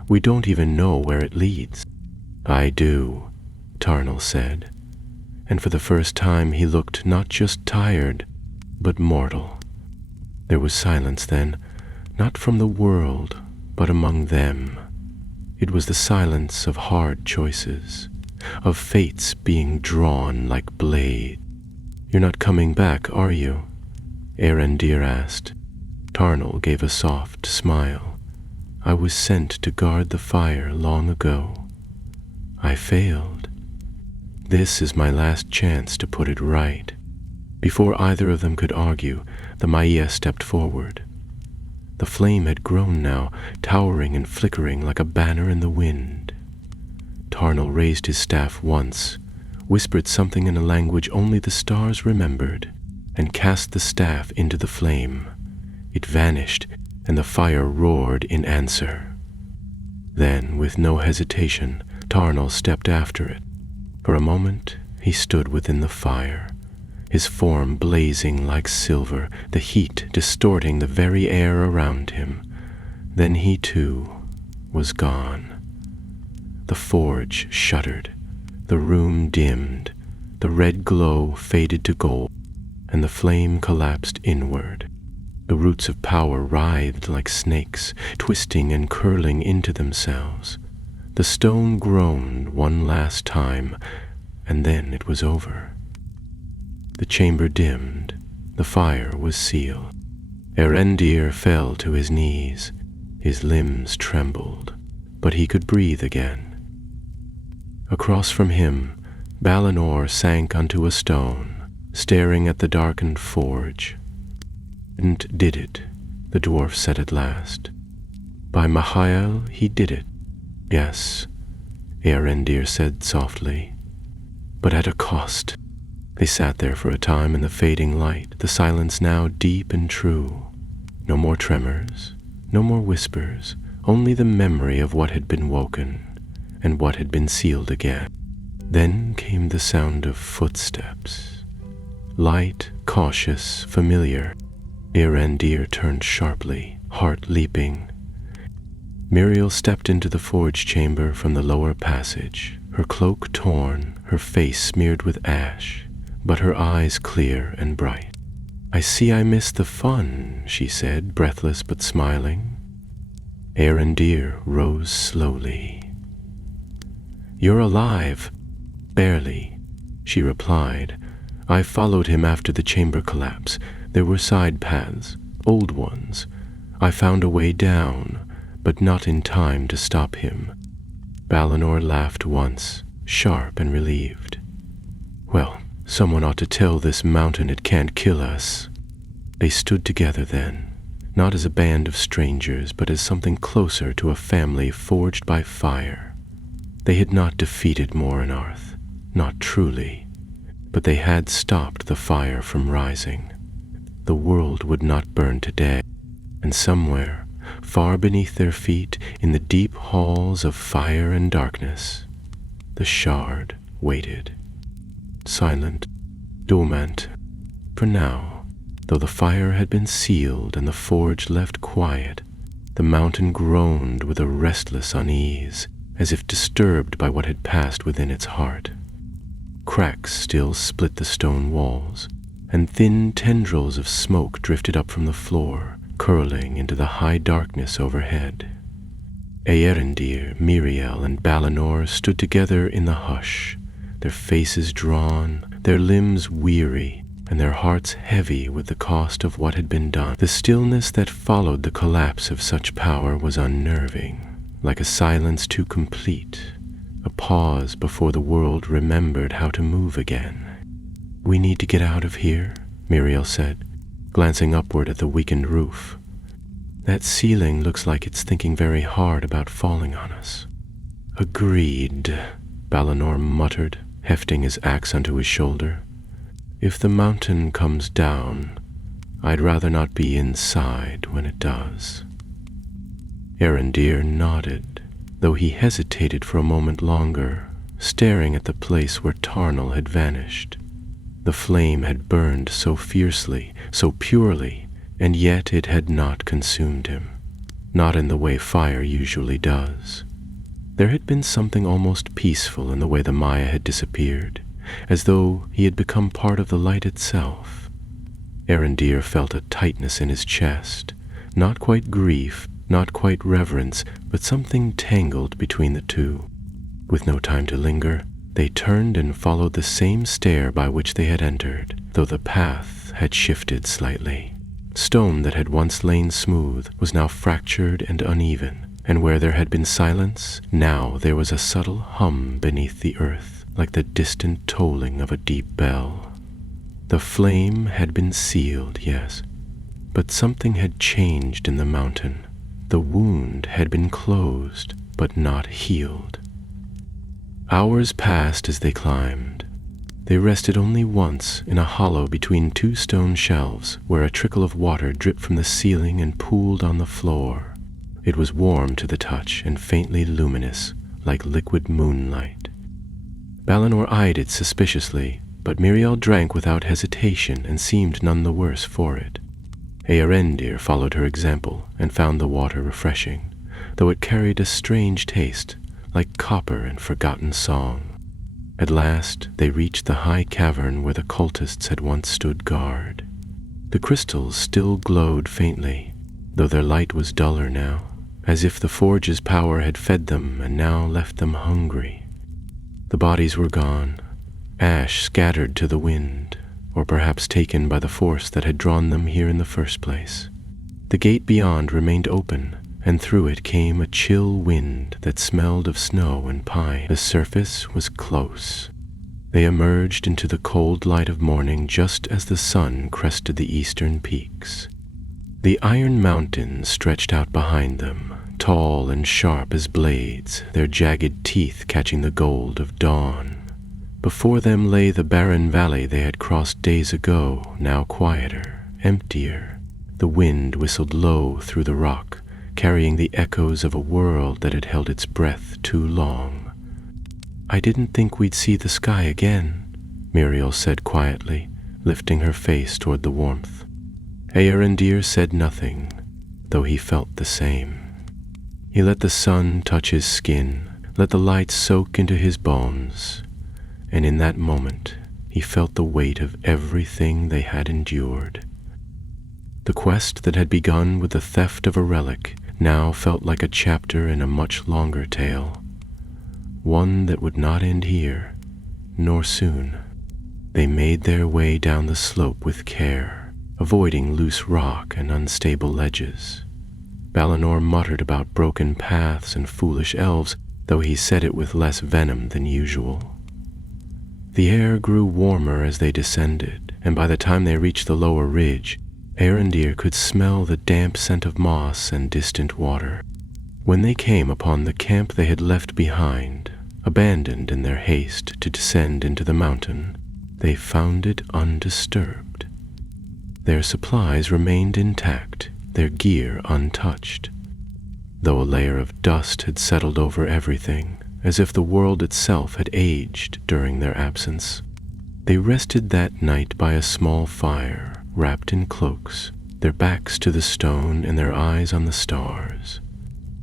"We don't even know where it leads." "I do," Tarnal said, and for the first time he looked not just tired, but mortal. There was silence then, not from the world, but among them. It was the silence of hard choices, of fates being drawn like blades. "You're not coming back, are you?" Erendir asked. Tarnal gave a soft smile. "I was sent to guard the fire long ago. I failed. This is my last chance to put it right." Before either of them could argue, the Maia stepped forward. The flame had grown now, towering and flickering like a banner in the wind. Tarnal raised his staff once, whispered something in a language only the stars remembered, and cast the staff into the flame. It vanished, and the fire roared in answer. Then, with no hesitation, Tarnal stepped after it. For a moment, he stood within the fire, his form blazing like silver, the heat distorting the very air around him. Then he, too, was gone. The forge shuddered, the room dimmed, the red glow faded to gold, and the flame collapsed inward. The roots of power writhed like snakes, twisting and curling into themselves. The stone groaned one last time, and then it was over. The chamber dimmed, the fire was sealed. Erendir fell to his knees, his limbs trembled. but he could breathe again. Across from him, Balinor sank unto a stone, staring at the darkened forge. "And did it," the dwarf said at last. "By Mahael he did it." "Yes," Earendir said softly, "but at a cost." They sat there for a time in the fading light, the silence now deep and true. No more tremors, no more whispers, only the memory of what had been woken and what had been sealed again. Then came the sound of footsteps. Light, cautious, familiar. Earendir turned sharply, heart leaping. Muriel stepped into the forge chamber from the lower passage, her cloak torn, her face smeared with ash, but her eyes clear and bright. "I see I missed the fun," she said, breathless but smiling. Earendir rose slowly. "You're alive." "Barely," she replied. "I followed him after the chamber collapse. There were side paths, old ones. I found a way down, but not in time to stop him." Balinor laughed once, sharp and relieved. "Well, someone ought to tell this mountain it can't kill us." They stood together then, not as a band of strangers, but as something closer to a family forged by fire. They had not defeated Morinarth, not truly, but they had stopped the fire from rising. The world would not burn today, and somewhere, far beneath their feet, in the deep halls of fire and darkness, the shard waited, silent, dormant, for now, though the fire had been sealed and the forge left quiet, the mountain groaned with a restless unease, as if disturbed by what had passed within its heart. Cracks still split the stone walls, and thin tendrils of smoke drifted up from the floor, curling into the high darkness overhead. Earendir, Miriel, and Balinor stood together in the hush, their faces drawn, their limbs weary, and their hearts heavy with the cost of what had been done. The stillness that followed the collapse of such power was unnerving, like a silence too complete, a pause before the world remembered how to move again. "We need to get out of here," Muriel said, glancing upward at the weakened roof. "That ceiling looks like it's thinking very hard about falling on us." "Agreed," Balinor muttered, hefting his axe onto his shoulder. "If the mountain comes down, I'd rather not be inside when it does." Earendir nodded, though he hesitated for a moment longer, staring at the place where Tarnal had vanished. The flame had burned so fiercely, so purely, and yet it had not consumed him, not in the way fire usually does. There had been something almost peaceful in the way the Maya had disappeared, as though he had become part of the light itself. Earendir felt a tightness in his chest, not quite grief, not quite reverence, but something tangled between the two. With no time to linger, they turned and followed the same stair by which they had entered, though the path had shifted slightly. Stone that had once lain smooth was now fractured and uneven, and where there had been silence, now there was a subtle hum beneath the earth, like the distant tolling of a deep bell. The flame had been sealed, yes, but something had changed in the mountain. The wound had been closed, but not healed. Hours passed as they climbed. They rested only once in a hollow between two stone shelves where a trickle of water dripped from the ceiling and pooled on the floor. It was warm to the touch and faintly luminous, like liquid moonlight. Balinor eyed it suspiciously, but Miriel drank without hesitation and seemed none the worse for it. Earendir followed her example and found the water refreshing, though it carried a strange taste, like copper and forgotten song. At last they reached the high cavern where the cultists had once stood guard. The crystals still glowed faintly, though their light was duller now, as if the forge's power had fed them and now left them hungry. The bodies were gone, ash scattered to the wind, or perhaps taken by the force that had drawn them here in the first place. The gate beyond remained open, and through it came a chill wind that smelled of snow and pine. The surface was close. They emerged into the cold light of morning just as the sun crested the eastern peaks. The iron mountains stretched out behind them, tall and sharp as blades, their jagged teeth catching the gold of dawn. Before them lay the barren valley they had crossed days ago, now quieter, emptier. The wind whistled low through the rock, carrying the echoes of a world that had held its breath too long. "I didn't think we'd see the sky again," Muriel said quietly, lifting her face toward the warmth. Eärendil said nothing, though he felt the same. He let the sun touch his skin, let the light soak into his bones, and in that moment he felt the weight of everything they had endured. The quest that had begun with the theft of a relic now felt like a chapter in a much longer tale, one that would not end here, nor soon. They made their way down the slope with care, avoiding loose rock and unstable ledges. Balinor muttered about broken paths and foolish elves, though he said it with less venom than usual. The air grew warmer as they descended, and by the time they reached the lower ridge, Eärendil could smell the damp scent of moss and distant water. When they came upon the camp they had left behind, abandoned in their haste to descend into the mountain, they found it undisturbed. Their supplies remained intact, their gear untouched, though a layer of dust had settled over everything, as if the world itself had aged during their absence. They rested that night by a small fire, wrapped in cloaks, their backs to the stone and their eyes on the stars.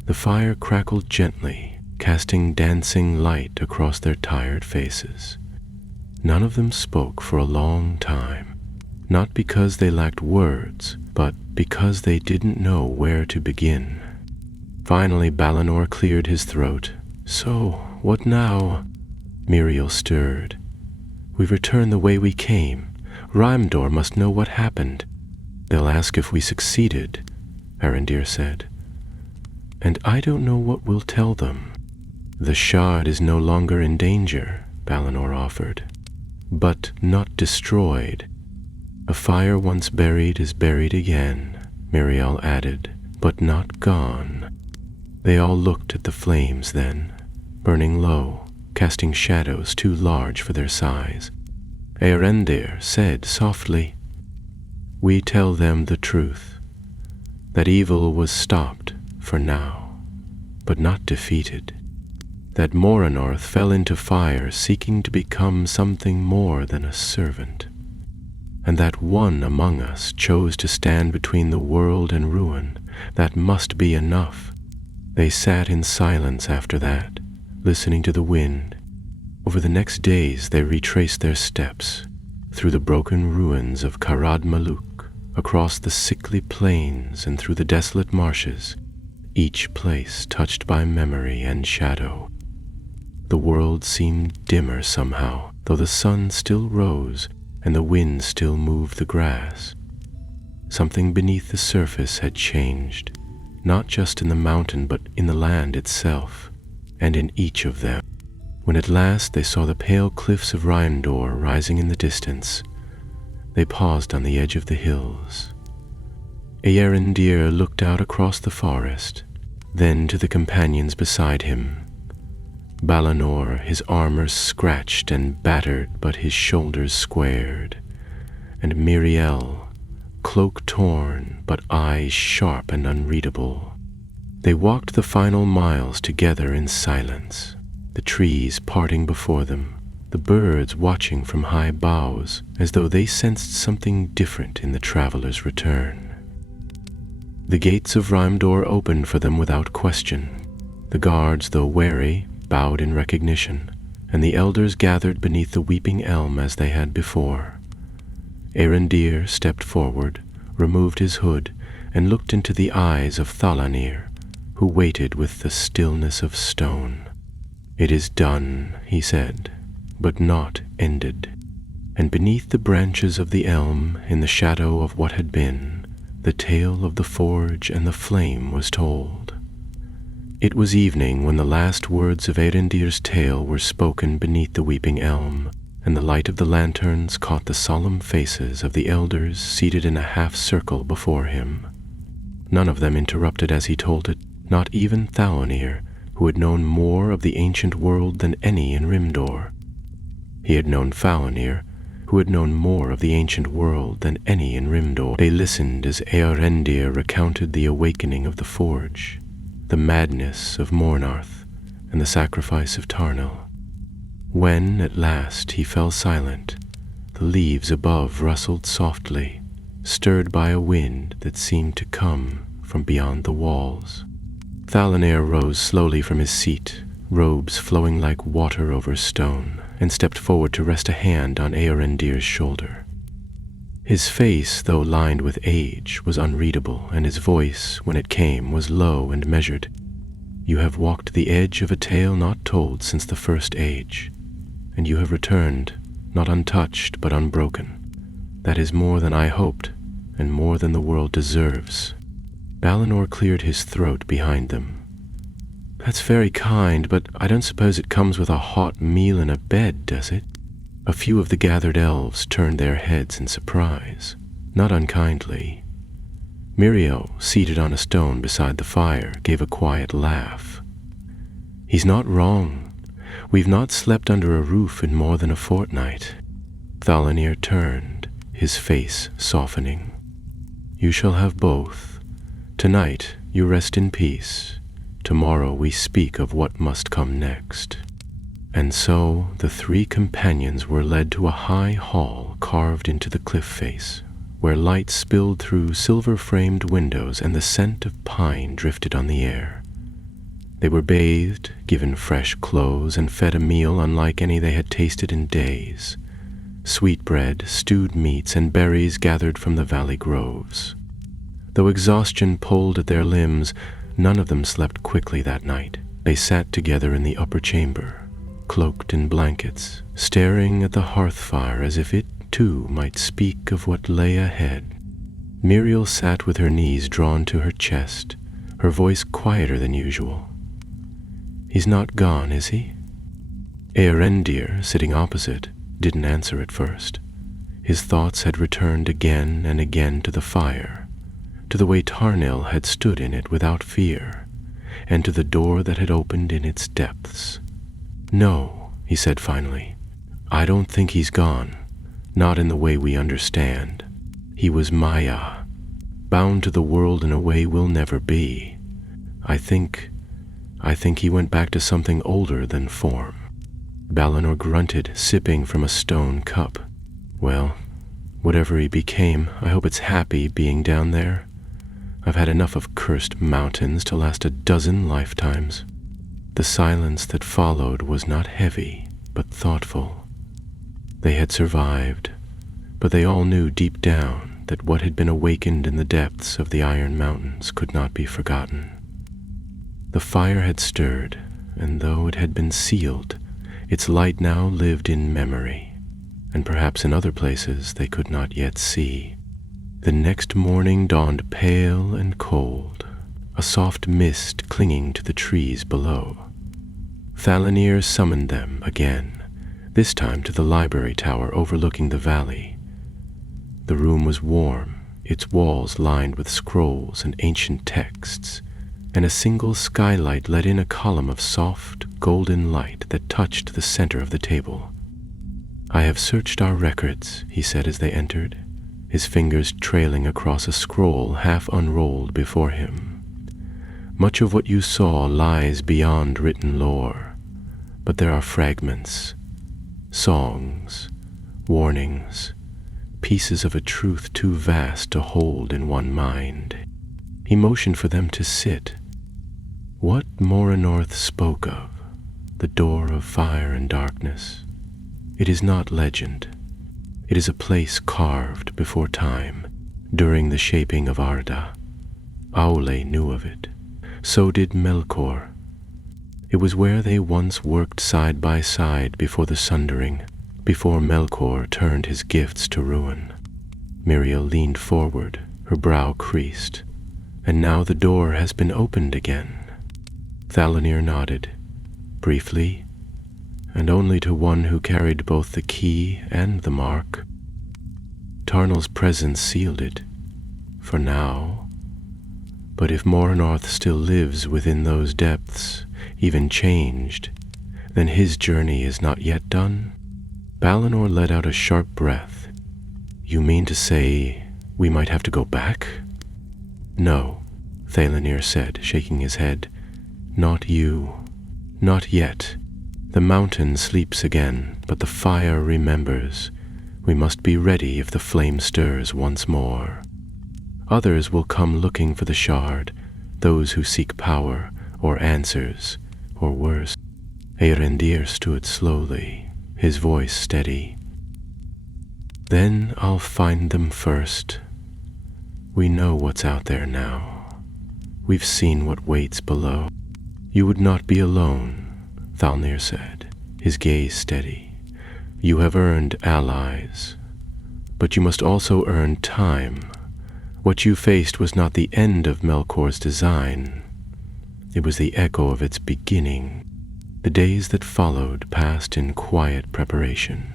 The fire crackled gently, casting dancing light across their tired faces. None of them spoke for a long time, not because they lacked words, but because they didn't know where to begin. Finally, Balinor cleared his throat. "So, what now?" Muriel stirred. "We return the way we came. Rhymdor must know what happened." "They'll ask if we succeeded," Eärendil said. "And I don't know what we'll tell them." "The shard is no longer in danger," Balinor offered. "But not destroyed. A fire once buried is buried again," Muriel added, "but not gone." They all looked at the flames then, burning low, casting shadows too large for their size. Eärendil said softly, "We tell them the truth, that evil was stopped for now, but not defeated. That Moranorth fell into fire seeking to become something more than a servant, and that one among us chose to stand between the world and ruin. That must be enough." They sat in silence after that, listening to the wind. Over the next days they retraced their steps, through the broken ruins of Karad Maluk, across the sickly plains and through the desolate marshes, each place touched by memory and shadow. The world seemed dimmer somehow, though the sun still rose and the wind still moved the grass. Something beneath the surface had changed, not just in the mountain but in the land itself, and in each of them. When at last they saw the pale cliffs of Rhymdor rising in the distance, they paused on the edge of the hills. Eärendil looked out across the forest, then to the companions beside him. Balinor, his armor scratched and battered but his shoulders squared, and Muriel, cloak torn but eyes sharp and unreadable. They walked the final miles together in silence, the trees parting before them, the birds watching from high boughs as though they sensed something different in the traveler's return. The gates of Rhymdor opened for them without question. The guards, though wary, bowed in recognition, and the elders gathered beneath the weeping elm as they had before. Eärendil stepped forward, removed his hood, and looked into the eyes of Thalanir, who waited with the stillness of stone. "It is done," he said, "but not ended." And beneath the branches of the elm, in the shadow of what had been, the tale of the forge and the flame was told. It was evening when the last words of Eärendr's tale were spoken beneath the weeping elm, and the light of the lanterns caught the solemn faces of the elders seated in a half-circle before him. None of them interrupted as he told it, not even Thalonir, who had known more of the ancient world than any in Rimdor. He had known Falonir, who had known more of the ancient world than any in Rimdor. They listened as Eärendr recounted the awakening of the Forge, the madness of Mornarth, and the sacrifice of Tarnil. When, at last, he fell silent, the leaves above rustled softly, stirred by a wind that seemed to come from beyond the walls. Thalonir rose slowly from his seat, robes flowing like water over stone, and stepped forward to rest a hand on Eärendr's shoulder. His face, though lined with age, was unreadable, and his voice, when it came, was low and measured. "You have walked the edge of a tale not told since the First Age, and you have returned, not untouched but unbroken. That is more than I hoped, and more than the world deserves." Balinor cleared his throat behind them. "That's very kind, but I don't suppose it comes with a hot meal and a bed, does it?" A few of the gathered elves turned their heads in surprise, not unkindly. Miriel, seated on a stone beside the fire, gave a quiet laugh. "He's not wrong. We've not slept under a roof in more than a fortnight." Thalonir turned, his face softening. "You shall have both. Tonight you rest in peace. Tomorrow we speak of what must come next." And so the three companions were led to a high hall carved into the cliff face, where light spilled through silver-framed windows and the scent of pine drifted on the air. They were bathed, given fresh clothes, and fed a meal unlike any they had tasted in days. Sweetbread, stewed meats, and berries gathered from the valley groves. Though exhaustion pulled at their limbs, none of them slept quickly that night. They sat together in the upper chamber, cloaked in blankets, staring at the hearth fire as if it, too, might speak of what lay ahead. Miriel sat with her knees drawn to her chest, her voice quieter than usual. "He's not gone, is he?" Eärendr, sitting opposite, didn't answer at first. His thoughts had returned again and again to the fire, to the way Tarnil had stood in it without fear, and to the door that had opened in its depths. "No," he said finally, "I don't think he's gone, not in the way we understand. He was Maya, bound to the world in a way we'll never be. I think he went back to something older than form." Balinor grunted, sipping from a stone cup. "Well, whatever he became, I hope it's happy being down there. I've had enough of cursed mountains to last a dozen lifetimes." The silence that followed was not heavy, but thoughtful. They had survived, but they all knew deep down that what had been awakened in the depths of the Iron Mountains could not be forgotten. The fire had stirred, and though it had been sealed, its light now lived in memory, and perhaps in other places they could not yet see. The next morning dawned pale and cold, a soft mist clinging to the trees below. Thalonir summoned them again, this time to the library tower overlooking the valley. The room was warm, its walls lined with scrolls and ancient texts, and a single skylight let in a column of soft, golden light that touched the center of the table. "I have searched our records," he said as they entered, his fingers trailing across a scroll half unrolled before him. "Much of what you saw lies beyond written lore, but there are fragments, songs, warnings, pieces of a truth too vast to hold in one mind." He motioned for them to sit. What Moranorth spoke of, the door of fire and darkness, it is not legend. It is a place carved before time, during the shaping of Arda. Aule knew of it. So did Melkor. It was where they once worked side by side before the Sundering, before Melkor turned his gifts to ruin. Miriel leaned forward, her brow creased. "And now the door has been opened again." Thalonir nodded, briefly, and only to one who carried both the key and the mark. Tarnal's presence sealed it, for now. But if Mornorth still lives within those depths, even changed, then his journey is not yet done. Balinor let out a sharp breath. You mean to say we might have to go back? No, Thalonir said, shaking his head. Not you. Not yet. The mountain sleeps again, but the fire remembers. We must be ready if the flame stirs once more. Others will come looking for the shard, those who seek power, or answers, or worse. Erendir stood slowly, his voice steady. Then I'll find them first. We know what's out there now. We've seen what waits below. You would not be alone, Thalnir said, his gaze steady. You have earned allies, but you must also earn time. What you faced was not the end of Melkor's design. It was the echo of its beginning. The days that followed passed in quiet preparation.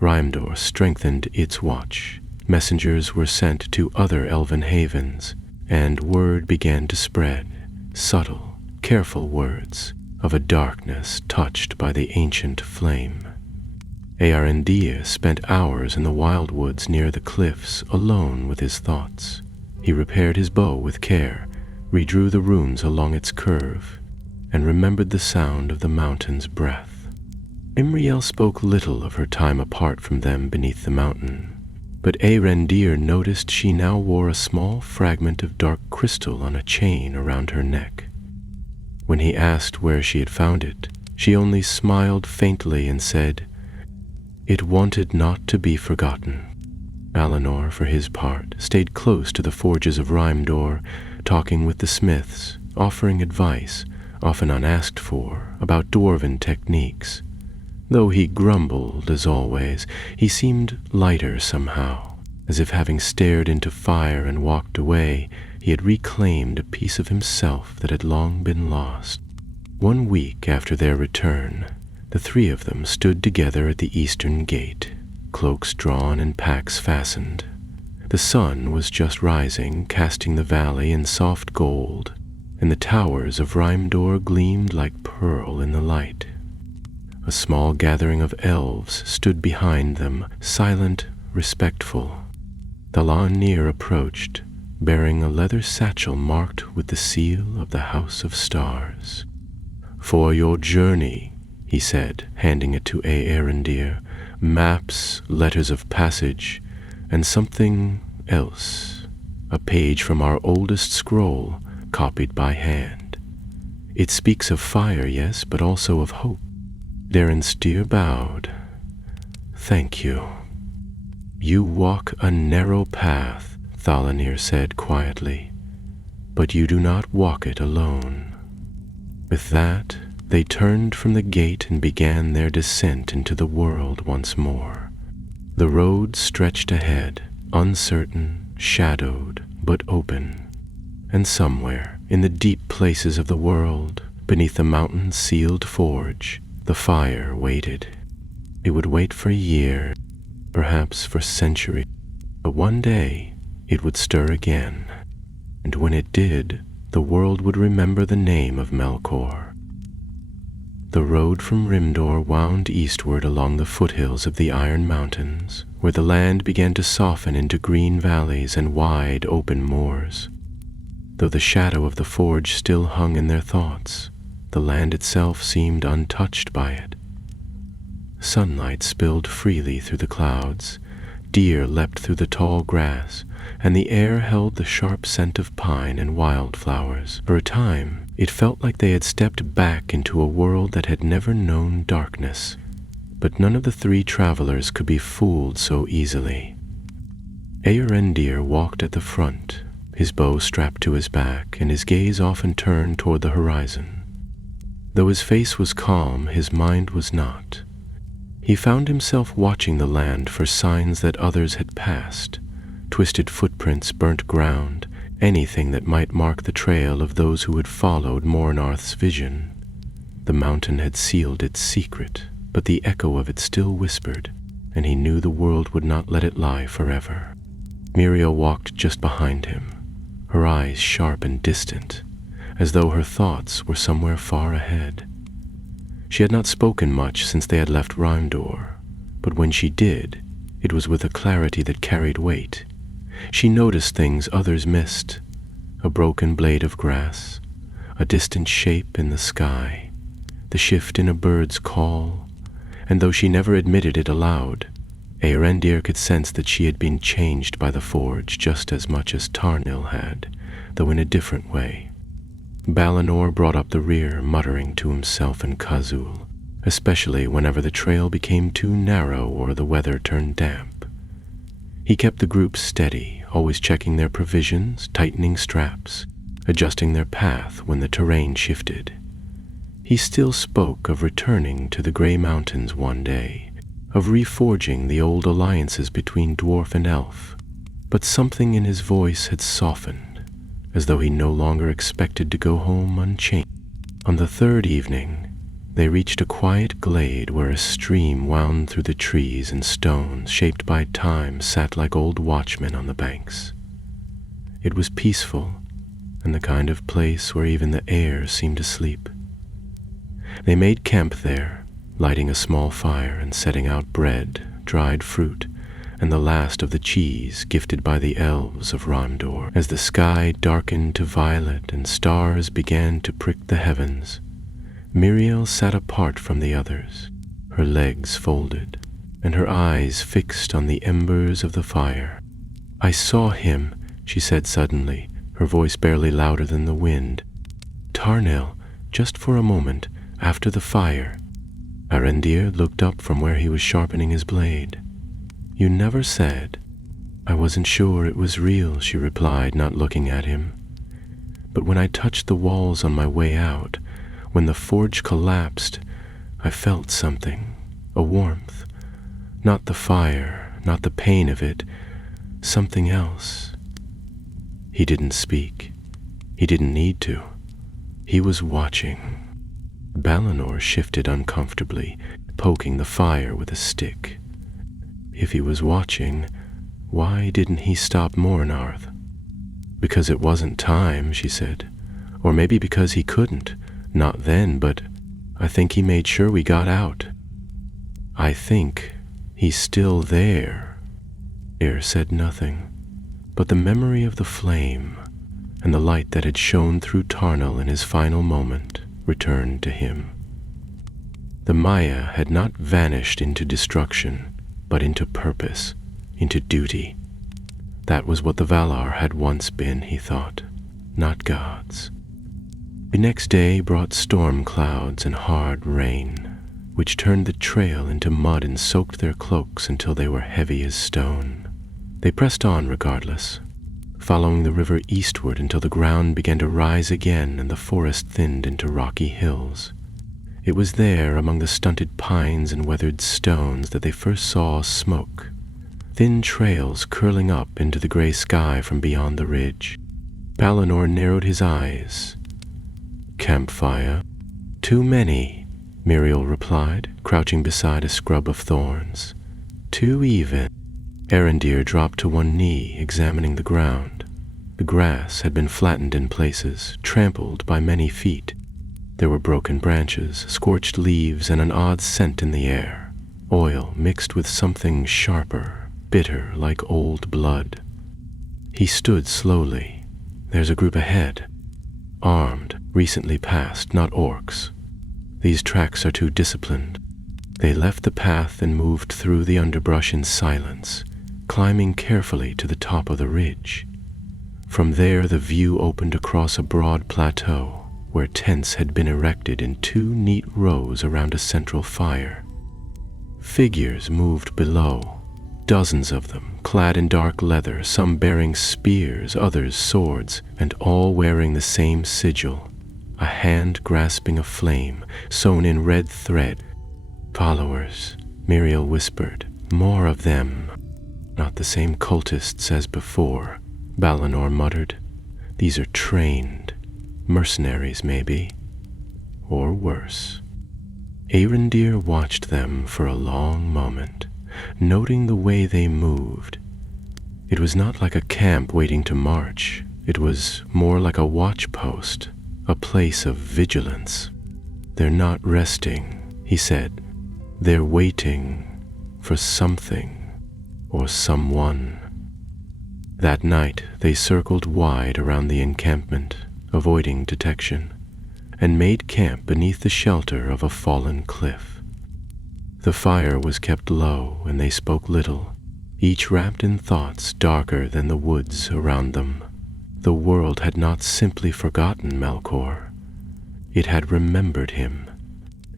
Rhymdor strengthened its watch. Messengers were sent to other elven havens, and word began to spread, subtle, careful words, of a darkness touched by the ancient flame. Earendir spent hours in the wildwoods near the cliffs, alone with his thoughts. He repaired his bow with care, redrew the runes along its curve, and remembered the sound of the mountain's breath. Imriel spoke little of her time apart from them beneath the mountain, but Earendir noticed she now wore a small fragment of dark crystal on a chain around her neck. When he asked where she had found it, she only smiled faintly and said, "It wanted not to be forgotten." Balinor, for his part, stayed close to the forges of Rhymdor, talking with the smiths, offering advice, often unasked for, about dwarven techniques. Though he grumbled, as always, he seemed lighter somehow, as if having stared into fire and walked away, he had reclaimed a piece of himself that had long been lost. 1 week after their return, the three of them stood together at the eastern gate, cloaks drawn and packs fastened. The sun was just rising, casting the valley in soft gold, and the towers of Rhymdor gleamed like pearl in the light. A small gathering of elves stood behind them, silent, respectful. Thalonir approached, bearing a leather satchel marked with the seal of the House of Stars. "For your journey," he said, handing it to Earendir, "maps, letters of passage, and something else, a page from our oldest scroll, copied by hand. It speaks of fire, yes, but also of hope." Earendir bowed. "Thank you." "You walk a narrow path," Thalonir said quietly, "but you do not walk it alone." With that, they turned from the gate and began their descent into the world once more. The road stretched ahead, uncertain, shadowed, but open. And somewhere, in the deep places of the world, beneath the mountain's sealed forge, the fire waited. It would wait for years, perhaps for centuries, but one day it would stir again. And when it did, the world would remember the name of Melkor. The road from Rhymdor wound eastward along the foothills of the Iron Mountains, where the land began to soften into green valleys and wide open moors. Though the shadow of the forge still hung in their thoughts, the land itself seemed untouched by it. Sunlight spilled freely through the clouds, deer leapt through the tall grass, and the air held the sharp scent of pine and wildflowers. For a time, it felt like they had stepped back into a world that had never known darkness. But none of the three travelers could be fooled so easily. Earendir walked at the front, his bow strapped to his back, and his gaze often turned toward the horizon. Though his face was calm, his mind was not. He found himself watching the land for signs that others had passed, twisted footprints, burnt ground, anything that might mark the trail of those who had followed Mornarth's vision. The mountain had sealed its secret, but the echo of it still whispered, and he knew the world would not let it lie forever. Muriel walked just behind him, her eyes sharp and distant, as though her thoughts were somewhere far ahead. She had not spoken much since they had left Rhymdor, but when she did, it was with a clarity that carried weight. She noticed things others missed: a broken blade of grass, a distant shape in the sky, the shift in a bird's call, and though she never admitted it aloud, Eärendil could sense that she had been changed by the forge just as much as Tarnil had, though in a different way. Balinor brought up the rear, muttering to himself in Khazul, especially whenever the trail became too narrow or the weather turned damp. He kept the group steady, always checking their provisions, tightening straps, adjusting their path when the terrain shifted. He still spoke of returning to the Grey Mountains one day, of reforging the old alliances between dwarf and elf, but something in his voice had softened, as though he no longer expected to go home unchanged. On the third evening, they reached a quiet glade where a stream wound through the trees, and stones shaped by time sat like old watchmen on the banks. It was peaceful, and the kind of place where even the air seemed to sleep. They made camp there, lighting a small fire and setting out bread, dried fruit, and the last of the cheese gifted by the elves of Rhymdor. As the sky darkened to violet and stars began to prick the heavens, Muriel sat apart from the others, her legs folded, and her eyes fixed on the embers of the fire. "I saw him," she said suddenly, her voice barely louder than the wind. "Tarnil, just for a moment, after the fire." Eärendil looked up from where he was sharpening his blade. "You never said." "I wasn't sure it was real," she replied, not looking at him. "But when I touched the walls on my way out, when the forge collapsed, I felt something, a warmth. Not the fire, not the pain of it, something else." He didn't speak. He didn't need to. He was watching. Balinor shifted uncomfortably, poking the fire with a stick. If he was watching, why didn't he stop Mornarth? "Because it wasn't time," she said. "Or maybe because he couldn't. Not then, but I think he made sure we got out." "I think he's still there." Eir said nothing, but the memory of the flame and the light that had shone through Tarnil in his final moment returned to him. The Maya had not vanished into destruction, but into purpose, into duty. That was what the Valar had once been, he thought, not gods. The next day brought storm clouds and hard rain, which turned the trail into mud and soaked their cloaks until they were heavy as stone. They pressed on regardless, following the river eastward until the ground began to rise again and the forest thinned into rocky hills. It was there, among the stunted pines and weathered stones, that they first saw smoke, thin trails curling up into the gray sky from beyond the ridge. Balinor narrowed his eyes. "Campfire?" "Too many," Muriel replied, crouching beside a scrub of thorns. "Too even." Eärendil dropped to one knee, examining the ground. The grass had been flattened in places, trampled by many feet. There were broken branches, scorched leaves, and an odd scent in the air, oil mixed with something sharper, bitter like old blood. He stood slowly. "There's a group ahead. Armed, recently passed, not orcs. These tracks are too disciplined." They left the path and moved through the underbrush in silence, climbing carefully to the top of the ridge. From there the view opened across a broad plateau, where tents had been erected in 2 neat rows around a central fire. Figures moved below, dozens of them, clad in dark leather, some bearing spears, others swords, and all wearing the same sigil, a hand grasping a flame, sewn in red thread. "Followers," Muriel whispered. "More of them." "Not the same cultists as before," Balinor muttered. These are trained mercenaries, maybe, or worse. Arendir watched them for a long moment, noting the way they moved. It was not like a camp waiting to march. It was more like a watch post, a place of vigilance. "They're not resting," he said. "They're waiting for something or someone." That night they circled wide around the encampment, avoiding detection, and made camp beneath the shelter of a fallen cliff. The fire was kept low, and they spoke little, each wrapped in thoughts darker than the woods around them. The world had not simply forgotten Melkor. It had remembered him.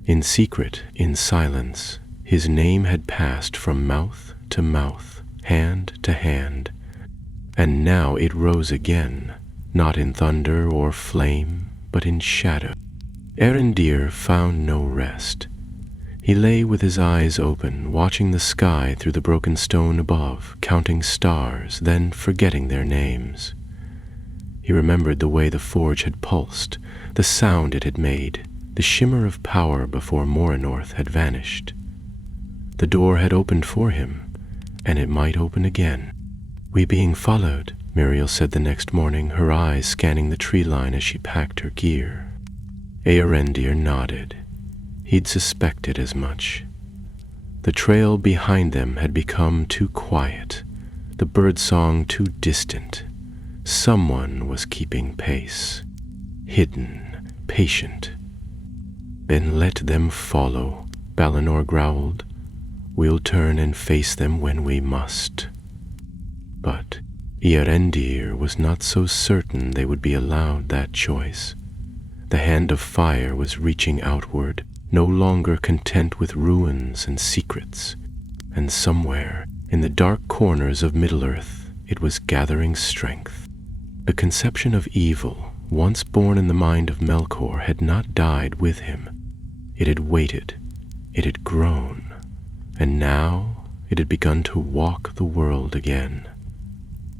In secret, in silence, his name had passed from mouth to mouth, hand to hand, and now it rose again, not in thunder or flame, but in shadow. Arendir found no rest. He lay with his eyes open, watching the sky through the broken stone above, counting stars, then forgetting their names. He remembered the way the forge had pulsed, the sound it had made, the shimmer of power before Moranorth had vanished. The door had opened for him, and it might open again. "We being followed," Muriel said the next morning, her eyes scanning the tree line as she packed her gear. Arendir nodded. He'd suspected as much. The trail behind them had become too quiet, the birdsong too distant. Someone was keeping pace, hidden, patient. "Then let them follow," Balinor growled. "We'll turn and face them when we must." But Arendir was not so certain they would be allowed that choice. The hand of fire was reaching outward, no longer content with ruins and secrets, and somewhere in the dark corners of Middle-earth it was gathering strength. The conception of evil, once born in the mind of Melkor, had not died with him. It had waited, it had grown, and now it had begun to walk the world again.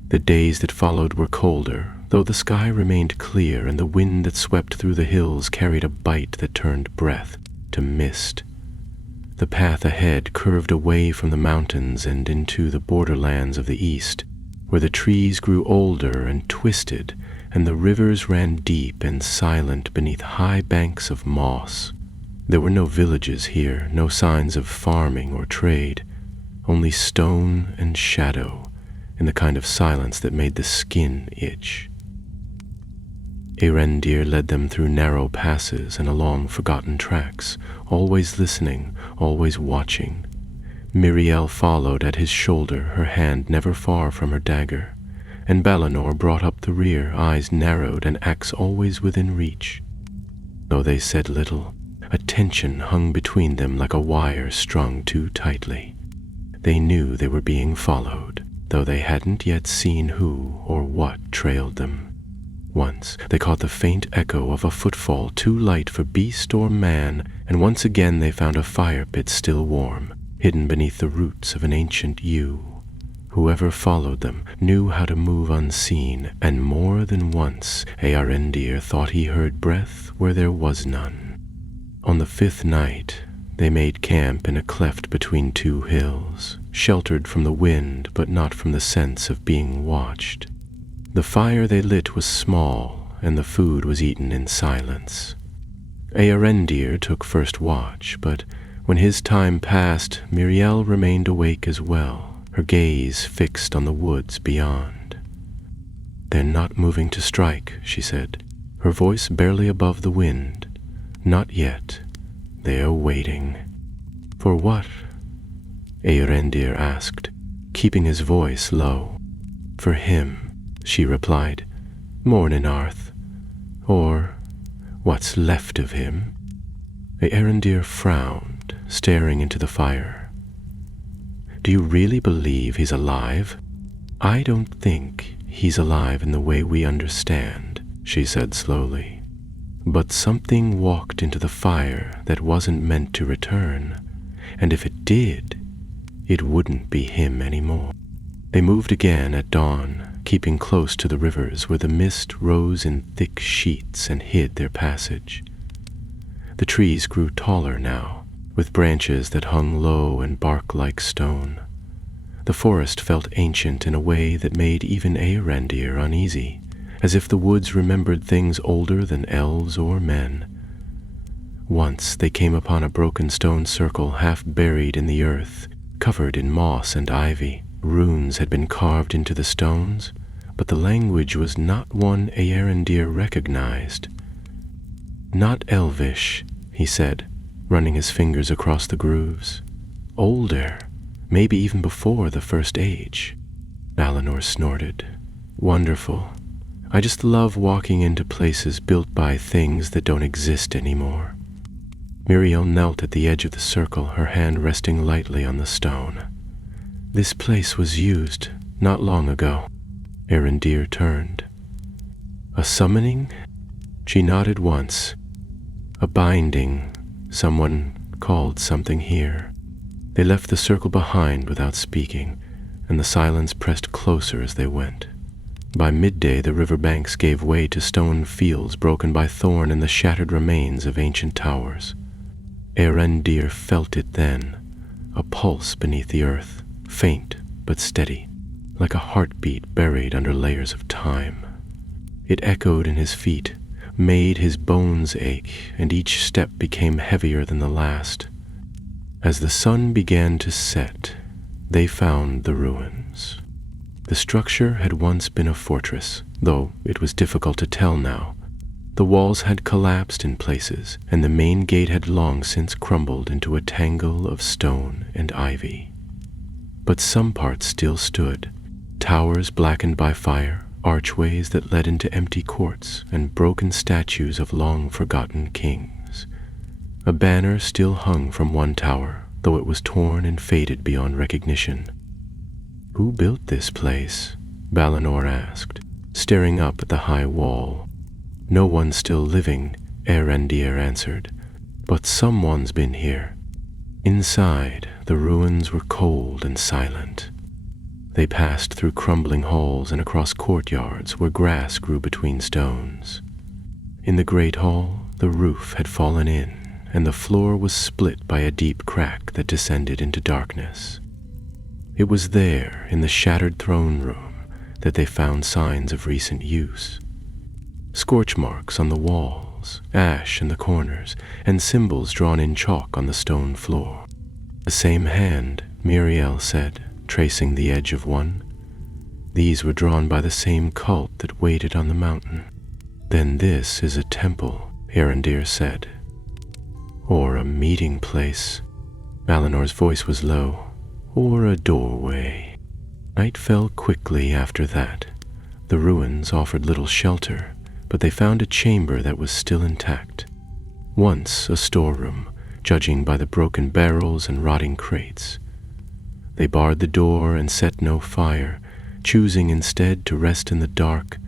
The days that followed were colder, though the sky remained clear and the wind that swept through the hills carried a bite that turned breath to mist. The path ahead curved away from the mountains and into the borderlands of the east, where the trees grew older and twisted, and the rivers ran deep and silent beneath high banks of moss. There were no villages here, no signs of farming or trade, only stone and shadow, in the kind of silence that made the skin itch. Arendir led them through narrow passes and along forgotten tracks, always listening, always watching. Miriel followed at his shoulder, her hand never far from her dagger, and Balinor brought up the rear, eyes narrowed and axe always within reach. Though they said little, a tension hung between them like a wire strung too tightly. They knew they were being followed, though they hadn't yet seen who or what trailed them. Once they caught the faint echo of a footfall too light for beast or man, and once again they found a fire pit still warm, hidden beneath the roots of an ancient yew. Whoever followed them knew how to move unseen, and more than once Arendir thought he heard breath where there was none. On the 5th night, they made camp in a cleft between two hills, sheltered from the wind but not from the sense of being watched. The fire they lit was small, and the food was eaten in silence. Arendir took first watch, but when his time passed, Miriel remained awake as well, her gaze fixed on the woods beyond. "They're not moving to strike," she said, her voice barely above the wind. "Not yet. They are waiting." "For what?" Arendir asked, keeping his voice low. "For him," she replied, "Morninarth, or what's left of him." Arendir frowned, staring into the fire. "Do you really believe he's alive?" "I don't think he's alive in the way we understand," she said slowly. "But something walked into the fire that wasn't meant to return, and if it did, it wouldn't be him anymore." They moved again at dawn, keeping close to the rivers where the mist rose in thick sheets and hid their passage. The trees grew taller now, with branches that hung low and bark like stone. The forest felt ancient in a way that made even Earendir uneasy, as if the woods remembered things older than elves or men. Once they came upon a broken stone circle half buried in the earth, covered in moss and ivy. Runes had been carved into the stones, but the language was not one Earendir recognized. "Not Elvish," he said, running his fingers across the grooves. "Older, maybe even before the First Age." Valinor snorted. "Wonderful. I just love walking into places built by things that don't exist anymore." Miriel knelt at the edge of the circle, her hand resting lightly on the stone. "This place was used not long ago." Earendir turned. "A summoning?" She nodded once. "A binding. Someone called something here." They left the circle behind without speaking, and the silence pressed closer as they went. By midday, the river banks gave way to stone fields broken by thorn and the shattered remains of ancient towers. Earendir felt it then, a pulse beneath the earth, faint but steady, like a heartbeat buried under layers of time. It echoed in his feet, made his bones ache, and each step became heavier than the last. As the sun began to set, they found the ruins. The structure had once been a fortress, though it was difficult to tell now. The walls had collapsed in places, and the main gate had long since crumbled into a tangle of stone and ivy. But some parts still stood, towers blackened by fire, archways that led into empty courts, and broken statues of long-forgotten kings. A banner still hung from one tower, though it was torn and faded beyond recognition. "Who built this place?" Valinor asked, staring up at the high wall. "No one still living," Earendir answered, "but someone's been here." Inside, the ruins were cold and silent. They passed through crumbling halls and across courtyards where grass grew between stones. In the great hall, the roof had fallen in, and the floor was split by a deep crack that descended into darkness. It was there, in the shattered throne room, that they found signs of recent use. Scorch marks on the walls, ash in the corners, and symbols drawn in chalk on the stone floor. "The same hand," Miriel said, tracing the edge of one. "These were drawn by the same cult that waited on the mountain." "Then this is a temple," Earendir said. "Or a meeting place." Valinor's voice was low. "Or a doorway." Night fell quickly after that. The ruins offered little shelter, but they found a chamber that was still intact. Once a storeroom, judging by the broken barrels and rotting crates. They barred the door and set no fire, choosing instead to rest in the dark,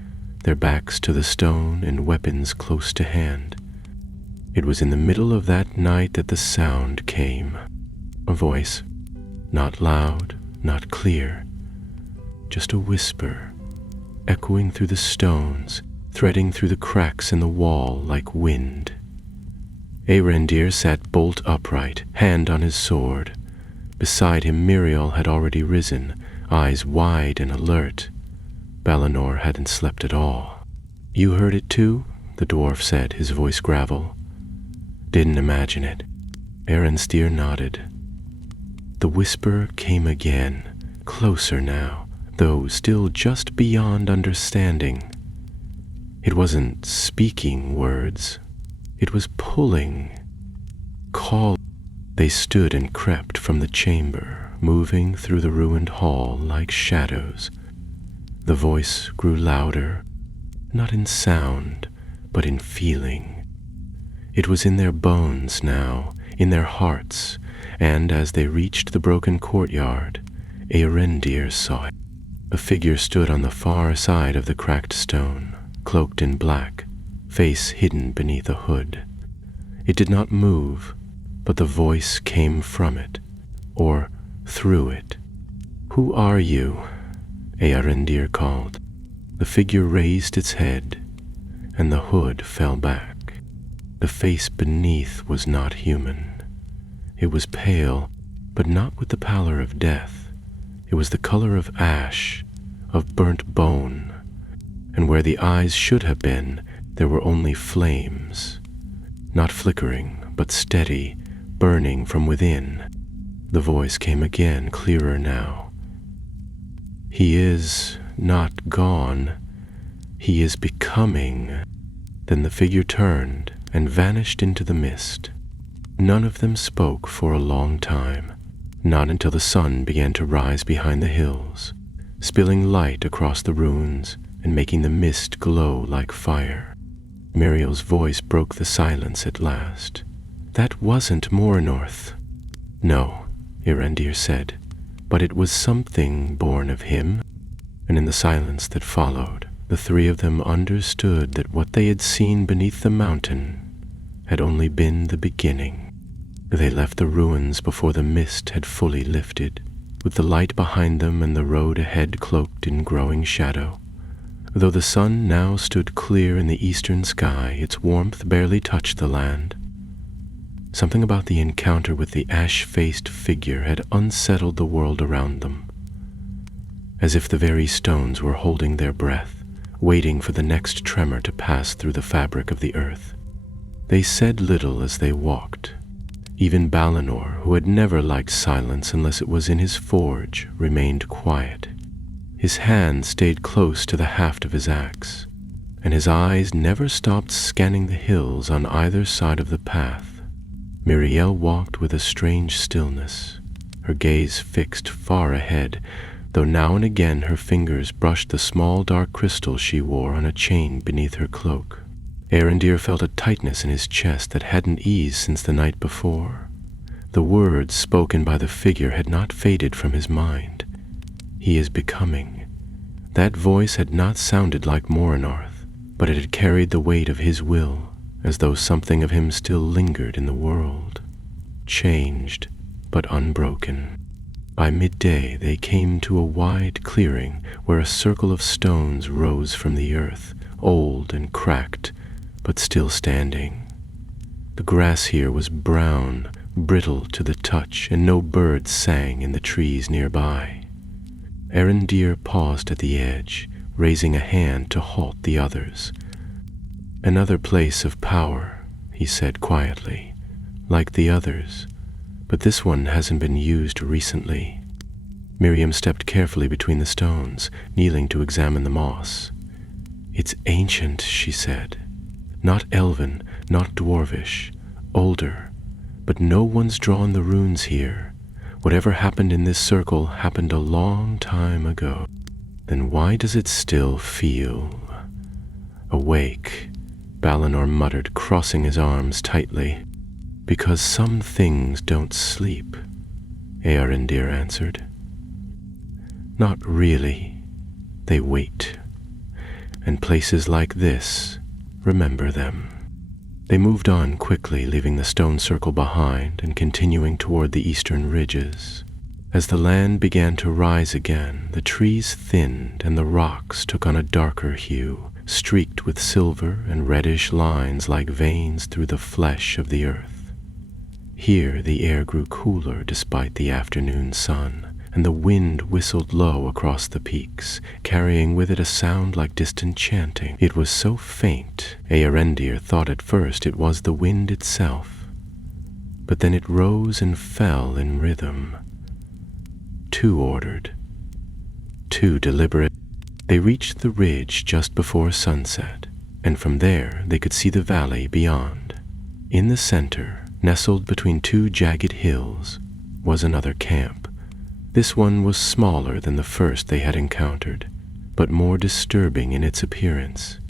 their backs to the stone and weapons close to hand. It was in the middle of that night that the sound came. A voice, not loud, not clear, just a whisper, echoing through the stones, threading through the cracks in the wall like wind. Earendir sat bolt upright, hand on his sword. Beside him Miriel had already risen, eyes wide and alert. Valinor hadn't slept at all. "You heard it too?" the dwarf said, his voice gravel. "Didn't imagine it." Earendir nodded. The whisper came again, closer now, though still just beyond understanding. It wasn't speaking words. It was pulling, calling. They stood and crept from the chamber, moving through the ruined hall like shadows. The voice grew louder, not in sound, but in feeling. It was in their bones now, in their hearts, and as they reached the broken courtyard, Earendir saw it. A figure stood on the far side of the cracked stone, cloaked in black, face hidden beneath a hood. It did not move, but the voice came from it, or through it. "Who are you?" Earendir called. The figure raised its head, and the hood fell back. The face beneath was not human. It was pale, but not with the pallor of death. It was the color of ash, of burnt bone, and where the eyes should have been, there were only flames, not flickering, but steady, burning from within. The voice came again, clearer now. "He is not gone. He is becoming." Then the figure turned and vanished into the mist. None of them spoke for a long time, not until the sun began to rise behind the hills, spilling light across the ruins and making the mist glow like fire. Muriel's voice broke the silence at last. "That wasn't Mornorth." "No," Erendir said, "but it was something born of him." And in the silence that followed, the three of them understood that what they had seen beneath the mountain had only been the beginning. They left the ruins before the mist had fully lifted, with the light behind them and the road ahead cloaked in growing shadow. Though the sun now stood clear in the eastern sky, its warmth barely touched the land. Something about the encounter with the ash-faced figure had unsettled the world around them, as if the very stones were holding their breath, waiting for the next tremor to pass through the fabric of the earth. They said little as they walked. Even Balinor, who had never liked silence unless it was in his forge, remained quiet. His hand stayed close to the haft of his axe, and his eyes never stopped scanning the hills on either side of the path. Muriel walked with a strange stillness, her gaze fixed far ahead, though now and again her fingers brushed the small dark crystal she wore on a chain beneath her cloak. Erendir felt a tightness in his chest that hadn't eased since the night before. The words spoken by the figure had not faded from his mind. "He is becoming." That voice had not sounded like Mornorth, but it had carried the weight of his will, as though something of him still lingered in the world. Changed, but unbroken. By midday they came to a wide clearing where a circle of stones rose from the earth, old and cracked, but still standing. The grass here was brown, brittle to the touch, and no birds sang in the trees nearby. Erendir paused at the edge, raising a hand to halt the others. "Another place of power," he said quietly, "like the others, but this one hasn't been used recently." Miriam stepped carefully between the stones, kneeling to examine the moss. "It's ancient," she said. "Not elven, not dwarvish, older, but no one's drawn the runes here. Whatever happened in this circle happened a long time ago. Then why does it still feel awake?" Balinor muttered, crossing his arms tightly. "Because some things don't sleep," Erendir answered. "Not really. They wait. And places like this, remember them." They moved on quickly, leaving the stone circle behind and continuing toward the eastern ridges. As the land began to rise again, the trees thinned and the rocks took on a darker hue, streaked with silver and reddish lines like veins through the flesh of the earth. Here the air grew cooler despite the afternoon sun, and the wind whistled low across the peaks, carrying with it a sound like distant chanting. It was so faint, Erendir thought at first it was the wind itself. But then it rose and fell in rhythm. Too ordered, too deliberate. They reached the ridge just before sunset, and from there they could see the valley beyond. In the center, nestled between two jagged hills, was another camp. This one was smaller than the first they had encountered, but more disturbing in its appearance.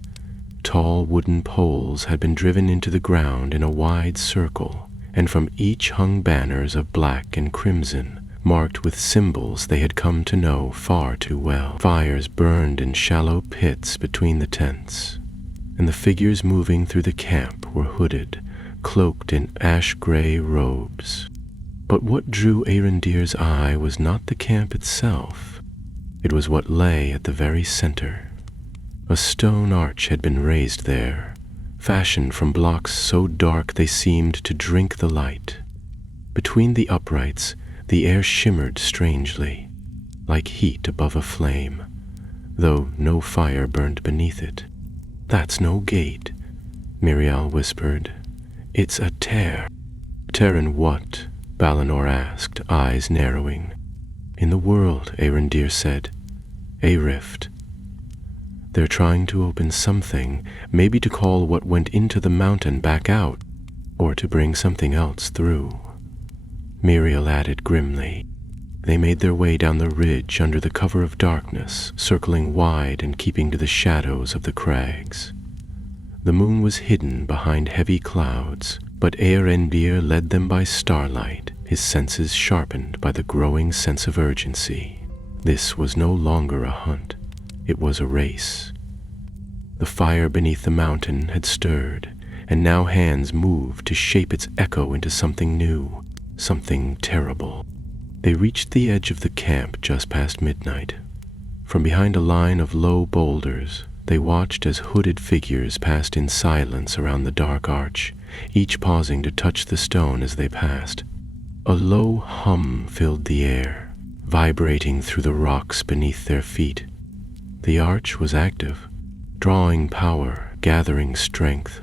Tall wooden poles had been driven into the ground in a wide circle, and from each hung banners of black and crimson, marked with symbols they had come to know far too well. Fires burned in shallow pits between the tents, and the figures moving through the camp were hooded, cloaked in ash-gray robes. But what drew Erendir's eye was not the camp itself. It was what lay at the very center. A stone arch had been raised there, fashioned from blocks so dark they seemed to drink the light. Between the uprights, the air shimmered strangely, like heat above a flame, though no fire burned beneath it. "That's no gate," Miriel whispered. "It's a tear." "Tear in what?" Balinor asked, eyes narrowing. "In the world," Arendir said. "A rift. They're trying to open something, maybe to call what went into the mountain back out, or to bring something else through." Miriel added grimly. They made their way down the ridge under the cover of darkness, circling wide and keeping to the shadows of the crags. The moon was hidden behind heavy clouds, but Arendir led them by starlight, his senses sharpened by the growing sense of urgency. This was no longer a hunt. It was a race. The fire beneath the mountain had stirred, and now hands moved to shape its echo into something new, something terrible. They reached the edge of the camp just past midnight. From behind a line of low boulders, they watched as hooded figures passed in silence around the dark arch, each pausing to touch the stone as they passed. A low hum filled the air, vibrating through the rocks beneath their feet. The arch was active, drawing power, gathering strength.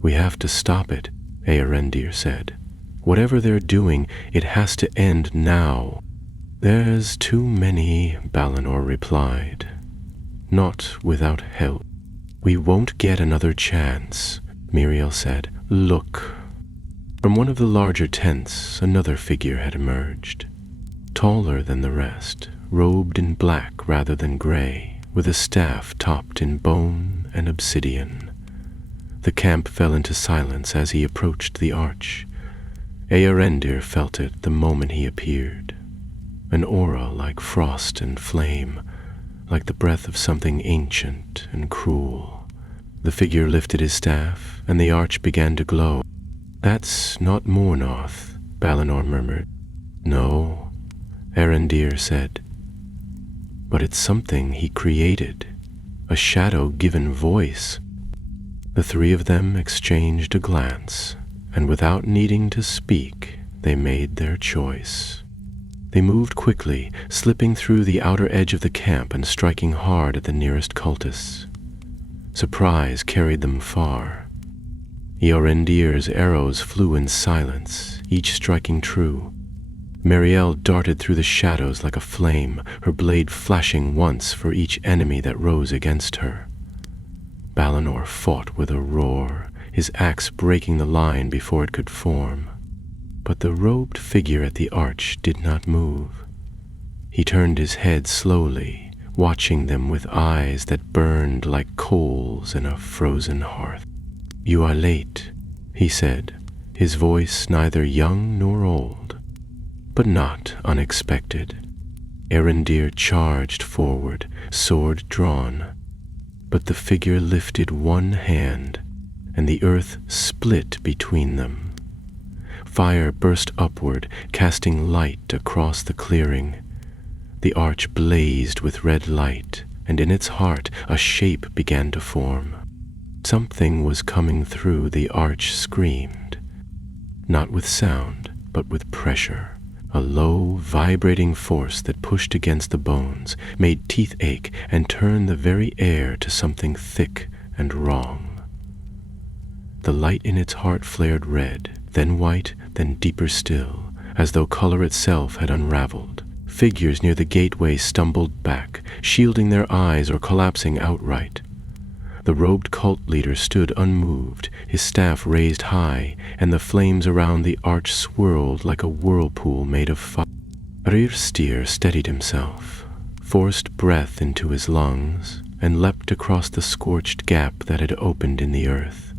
"We have to stop it," Arendir said. "Whatever they're doing, it has to end now." "There's too many," Balinor replied. "Not without help." "We won't get another chance," Miriel said. "Look." From one of the larger tents, another figure had emerged. Taller than the rest, robed in black rather than gray, with a staff topped in bone and obsidian. The camp fell into silence as he approached the arch. Arendir felt it the moment he appeared. An aura like frost and flame, like the breath of something ancient and cruel. The figure lifted his staff, and the arch began to glow. "That's not Mornoth," Balinor murmured. "No," Arendir said. "But it's something he created, a shadow given voice." The three of them exchanged a glance, and without needing to speak, they made their choice. They moved quickly, slipping through the outer edge of the camp and striking hard at the nearest cultists. Surprise carried them far. Arendir's arrows flew in silence, each striking true. Miriel darted through the shadows like a flame, her blade flashing once for each enemy that rose against her. Balinor fought with a roar, his axe breaking the line before it could form. But the robed figure at the arch did not move. He turned his head slowly, watching them with eyes that burned like coals in a frozen hearth. "You are late," he said, his voice neither young nor old, but not unexpected. Arendir charged forward, sword drawn, but the figure lifted one hand, and the earth split between them. Fire burst upward, casting light across the clearing. The arch blazed with red light, and in its heart a shape began to form. Something was coming through, the arch screamed. Not with sound, but with pressure. A low, vibrating force that pushed against the bones, made teeth ache, and turned the very air to something thick and wrong. The light in its heart flared red, then white, then deeper still, as though color itself had unraveled. Figures near the gateway stumbled back, shielding their eyes or collapsing outright. The robed cult leader stood unmoved, his staff raised high, and the flames around the arch swirled like a whirlpool made of fire. Rirstyr steadied himself, forced breath into his lungs, and leapt across the scorched gap that had opened in the earth.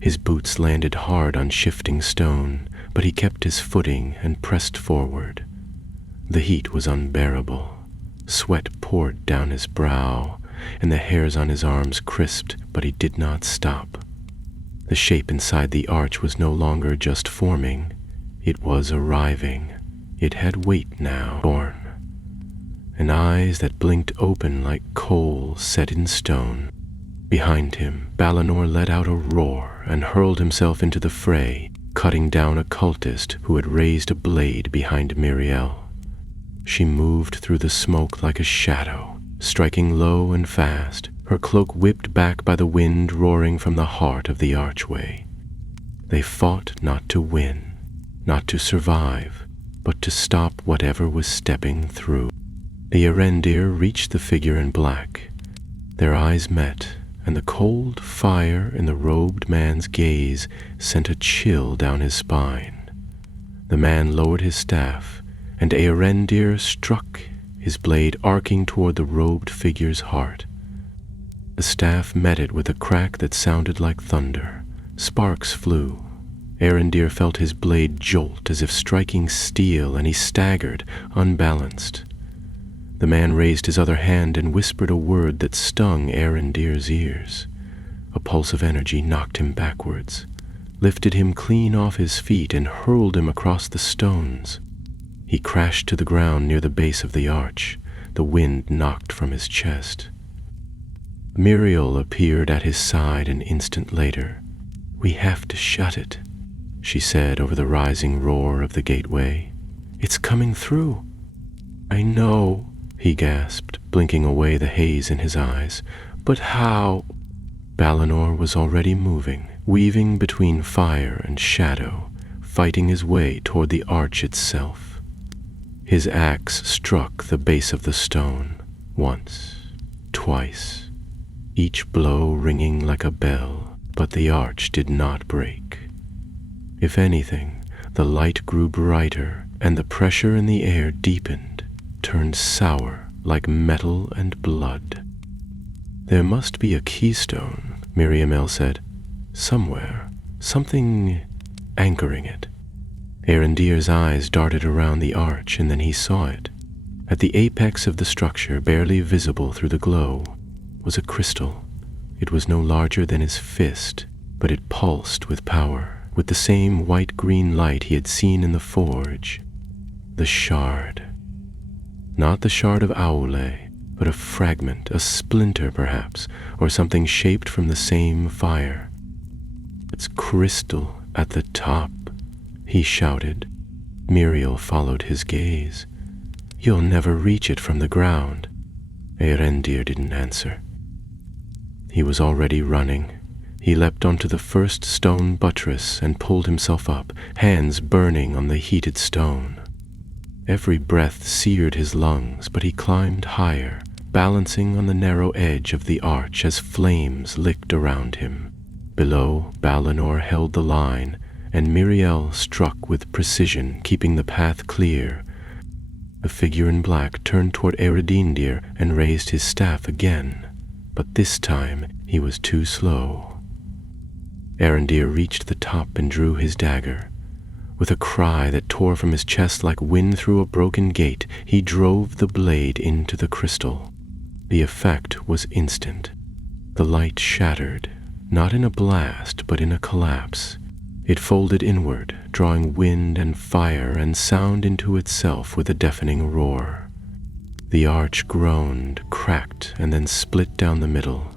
His boots landed hard on shifting stone, but he kept his footing and pressed forward. The heat was unbearable. Sweat poured down his brow, and the hairs on his arms crisped, but he did not stop. The shape inside the arch was no longer just forming, it was arriving. It had weight now, born. and eyes that blinked open like coal set in stone. Behind him, Balinor let out a roar and hurled himself into the fray, cutting down a cultist who had raised a blade behind Miriel. She moved through the smoke like a shadow, striking low and fast, her cloak whipped back by the wind roaring from the heart of the archway. They fought not to win, not to survive, but to stop whatever was stepping through. The Erendir reached the figure in black. Their eyes met, and the cold fire in the robed man's gaze sent a chill down his spine. The man lowered his staff, and Erendir struck, his blade arcing toward the robed figure's heart. The staff met it with a crack that sounded like thunder. Sparks flew. Erendir felt his blade jolt as if striking steel, and he staggered, unbalanced. The man raised his other hand and whispered a word that stung Erendir's ears. A pulse of energy knocked him backwards, lifted him clean off his feet, and hurled him across the stones. He crashed to the ground near the base of the arch. The wind knocked from his chest. Miriel appeared at his side an instant later. "We have to shut it," she said over the rising roar of the gateway. "It's coming through." "I know," he gasped, blinking away the haze in his eyes. "But how?" Balinor was already moving, weaving between fire and shadow, fighting his way toward the arch itself. His axe struck the base of the stone, once, twice, each blow ringing like a bell, but the arch did not break. If anything, the light grew brighter, and the pressure in the air deepened, turned sour like metal and blood. "There must be a keystone," Miriamel said. "Somewhere. Something anchoring it." Erendir's eyes darted around the arch, and then he saw it. At the apex of the structure, barely visible through the glow, was a crystal. It was no larger than his fist, but it pulsed with power, with the same white-green light he had seen in the forge. The shard. Not the shard of Aule, but a fragment, a splinter perhaps, or something shaped from the same fire. "It's crystal at the top," he shouted. Miriel followed his gaze. "You'll never reach it from the ground." Erendir didn't answer. He was already running. He leapt onto the first stone buttress and pulled himself up, hands burning on the heated stone. Every breath seared his lungs, but he climbed higher, balancing on the narrow edge of the arch as flames licked around him. Below, Balinor held the line, and Miriel struck with precision, keeping the path clear. The figure in black turned toward Eredindir and raised his staff again, but this time he was too slow. Erendir reached the top and drew his dagger. With a cry that tore from his chest like wind through a broken gate, he drove the blade into the crystal. The effect was instant. The light shattered, not in a blast, but in a collapse. It folded inward, drawing wind and fire and sound into itself with a deafening roar. The arch groaned, cracked, and then split down the middle.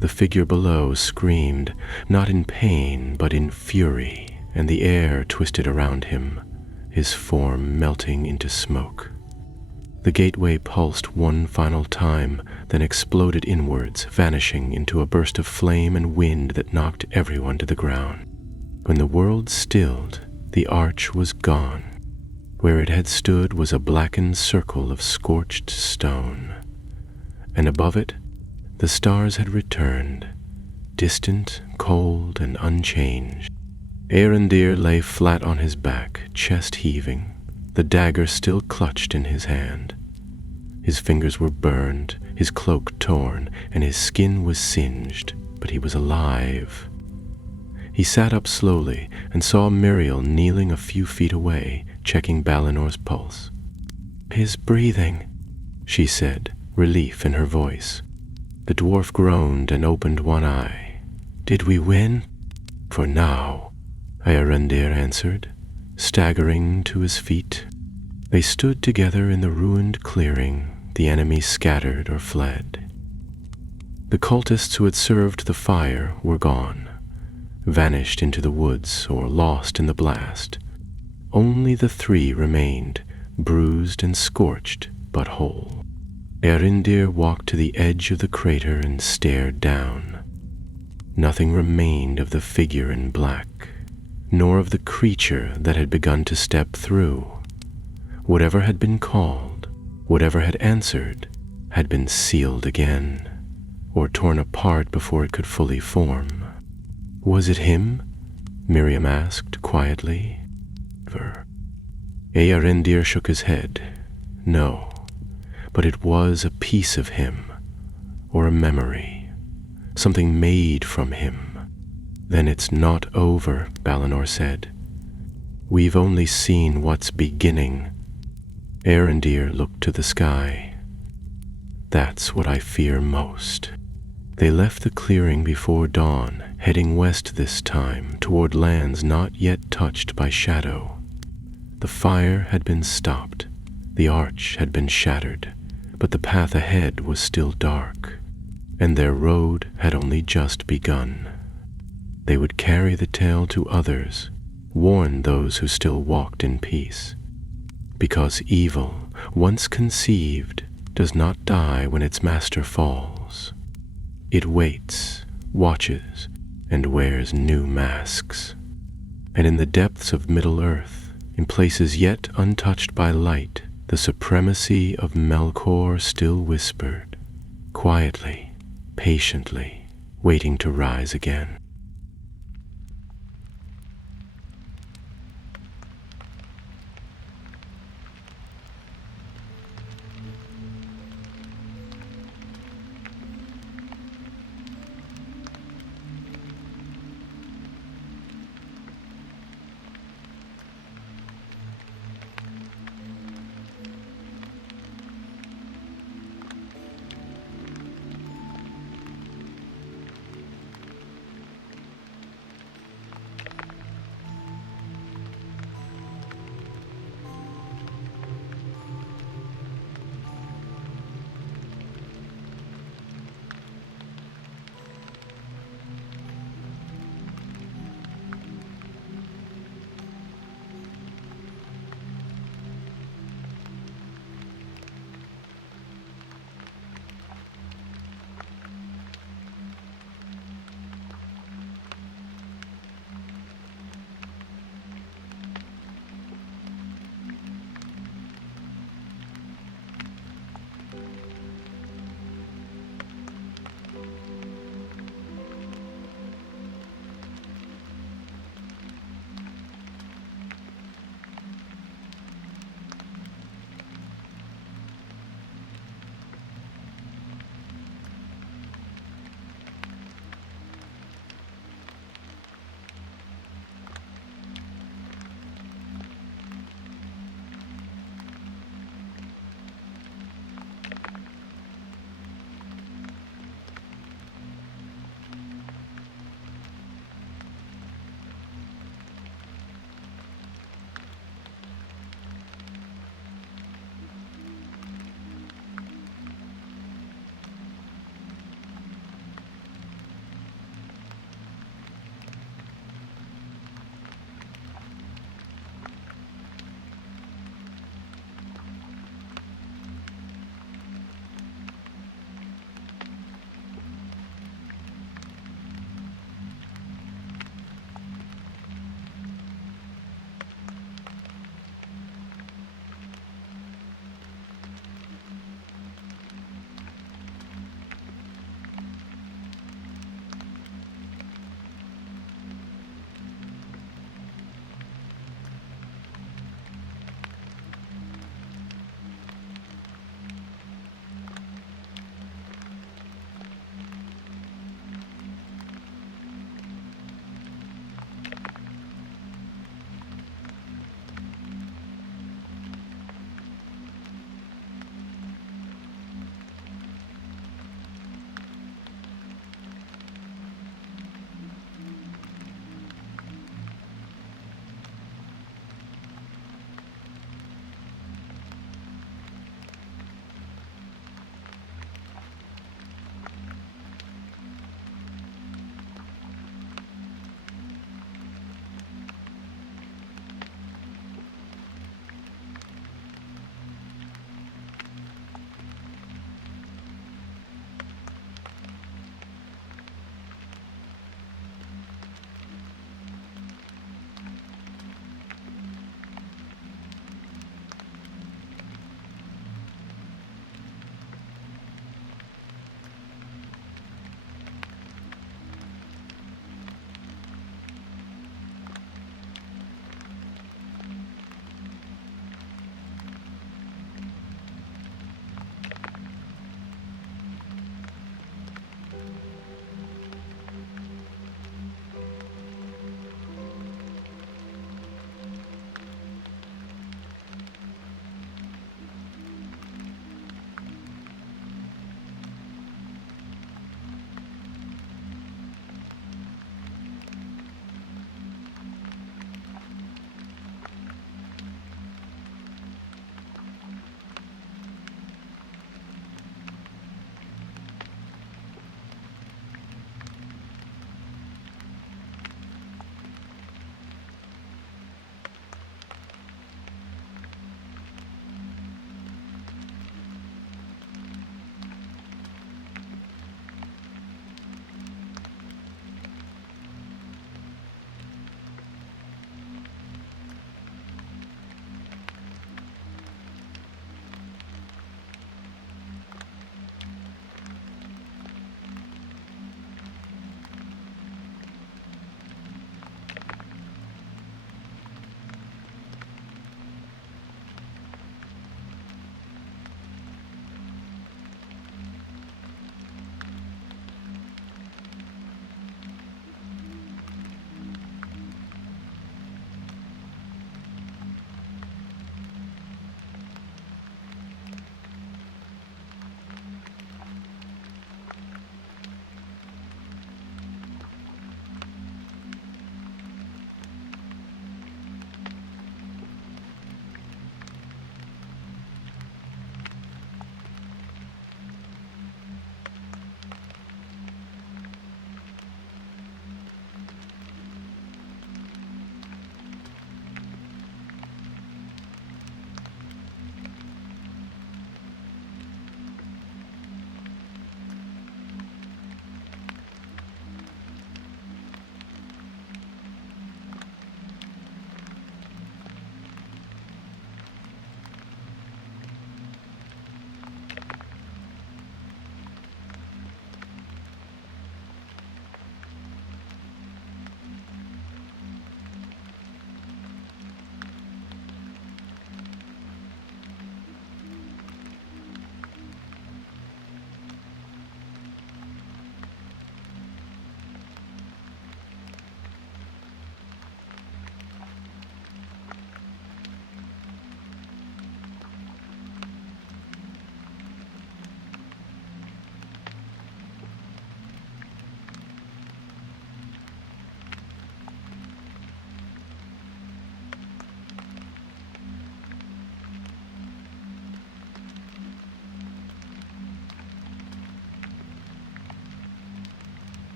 The figure below screamed, not in pain, but in fury, and the air twisted around him, his form melting into smoke. The gateway pulsed one final time, then exploded inwards, vanishing into a burst of flame and wind that knocked everyone to the ground. When the world stilled, the arch was gone. Where it had stood was a blackened circle of scorched stone, and above it, the stars had returned, distant, cold, and unchanged. Erendir lay flat on his back, chest heaving, the dagger still clutched in his hand. His fingers were burned, his cloak torn, and his skin was singed, but he was alive. He sat up slowly and saw Miriel kneeling a few feet away, checking Balinor's pulse. "His breathing," she said, relief in her voice. The dwarf groaned and opened one eye. "Did we win?" "For now," Erendir answered, staggering to his feet. They stood together in the ruined clearing, the enemy scattered or fled. The cultists who had served the fire were gone, vanished into the woods or lost in the blast. Only the three remained, bruised and scorched, but whole. Eärendil walked to the edge of the crater and stared down. Nothing remained of the figure in black, nor of the creature that had begun to step through. Whatever had been called, whatever had answered, had been sealed again, or torn apart before it could fully form. Was it him? Miriam asked quietly. Eärendil shook his head. No, but it was a piece of him, or a memory, something made from him. Then it's not over, Balinor said. We've only seen what's beginning. Eärendil looked to the sky. That's what I fear most. They left the clearing before dawn, heading west this time, toward lands not yet touched by shadow. The fire had been stopped, the arch had been shattered, but the path ahead was still dark, and their road had only just begun. They would carry the tale to others, warn those who still walked in peace. Because evil, once conceived, does not die when its master falls. It waits, watches, and wears new masks. And in the depths of Middle-earth, in places yet untouched by light, the supremacy of Melkor still whispered, quietly, patiently, waiting to rise again.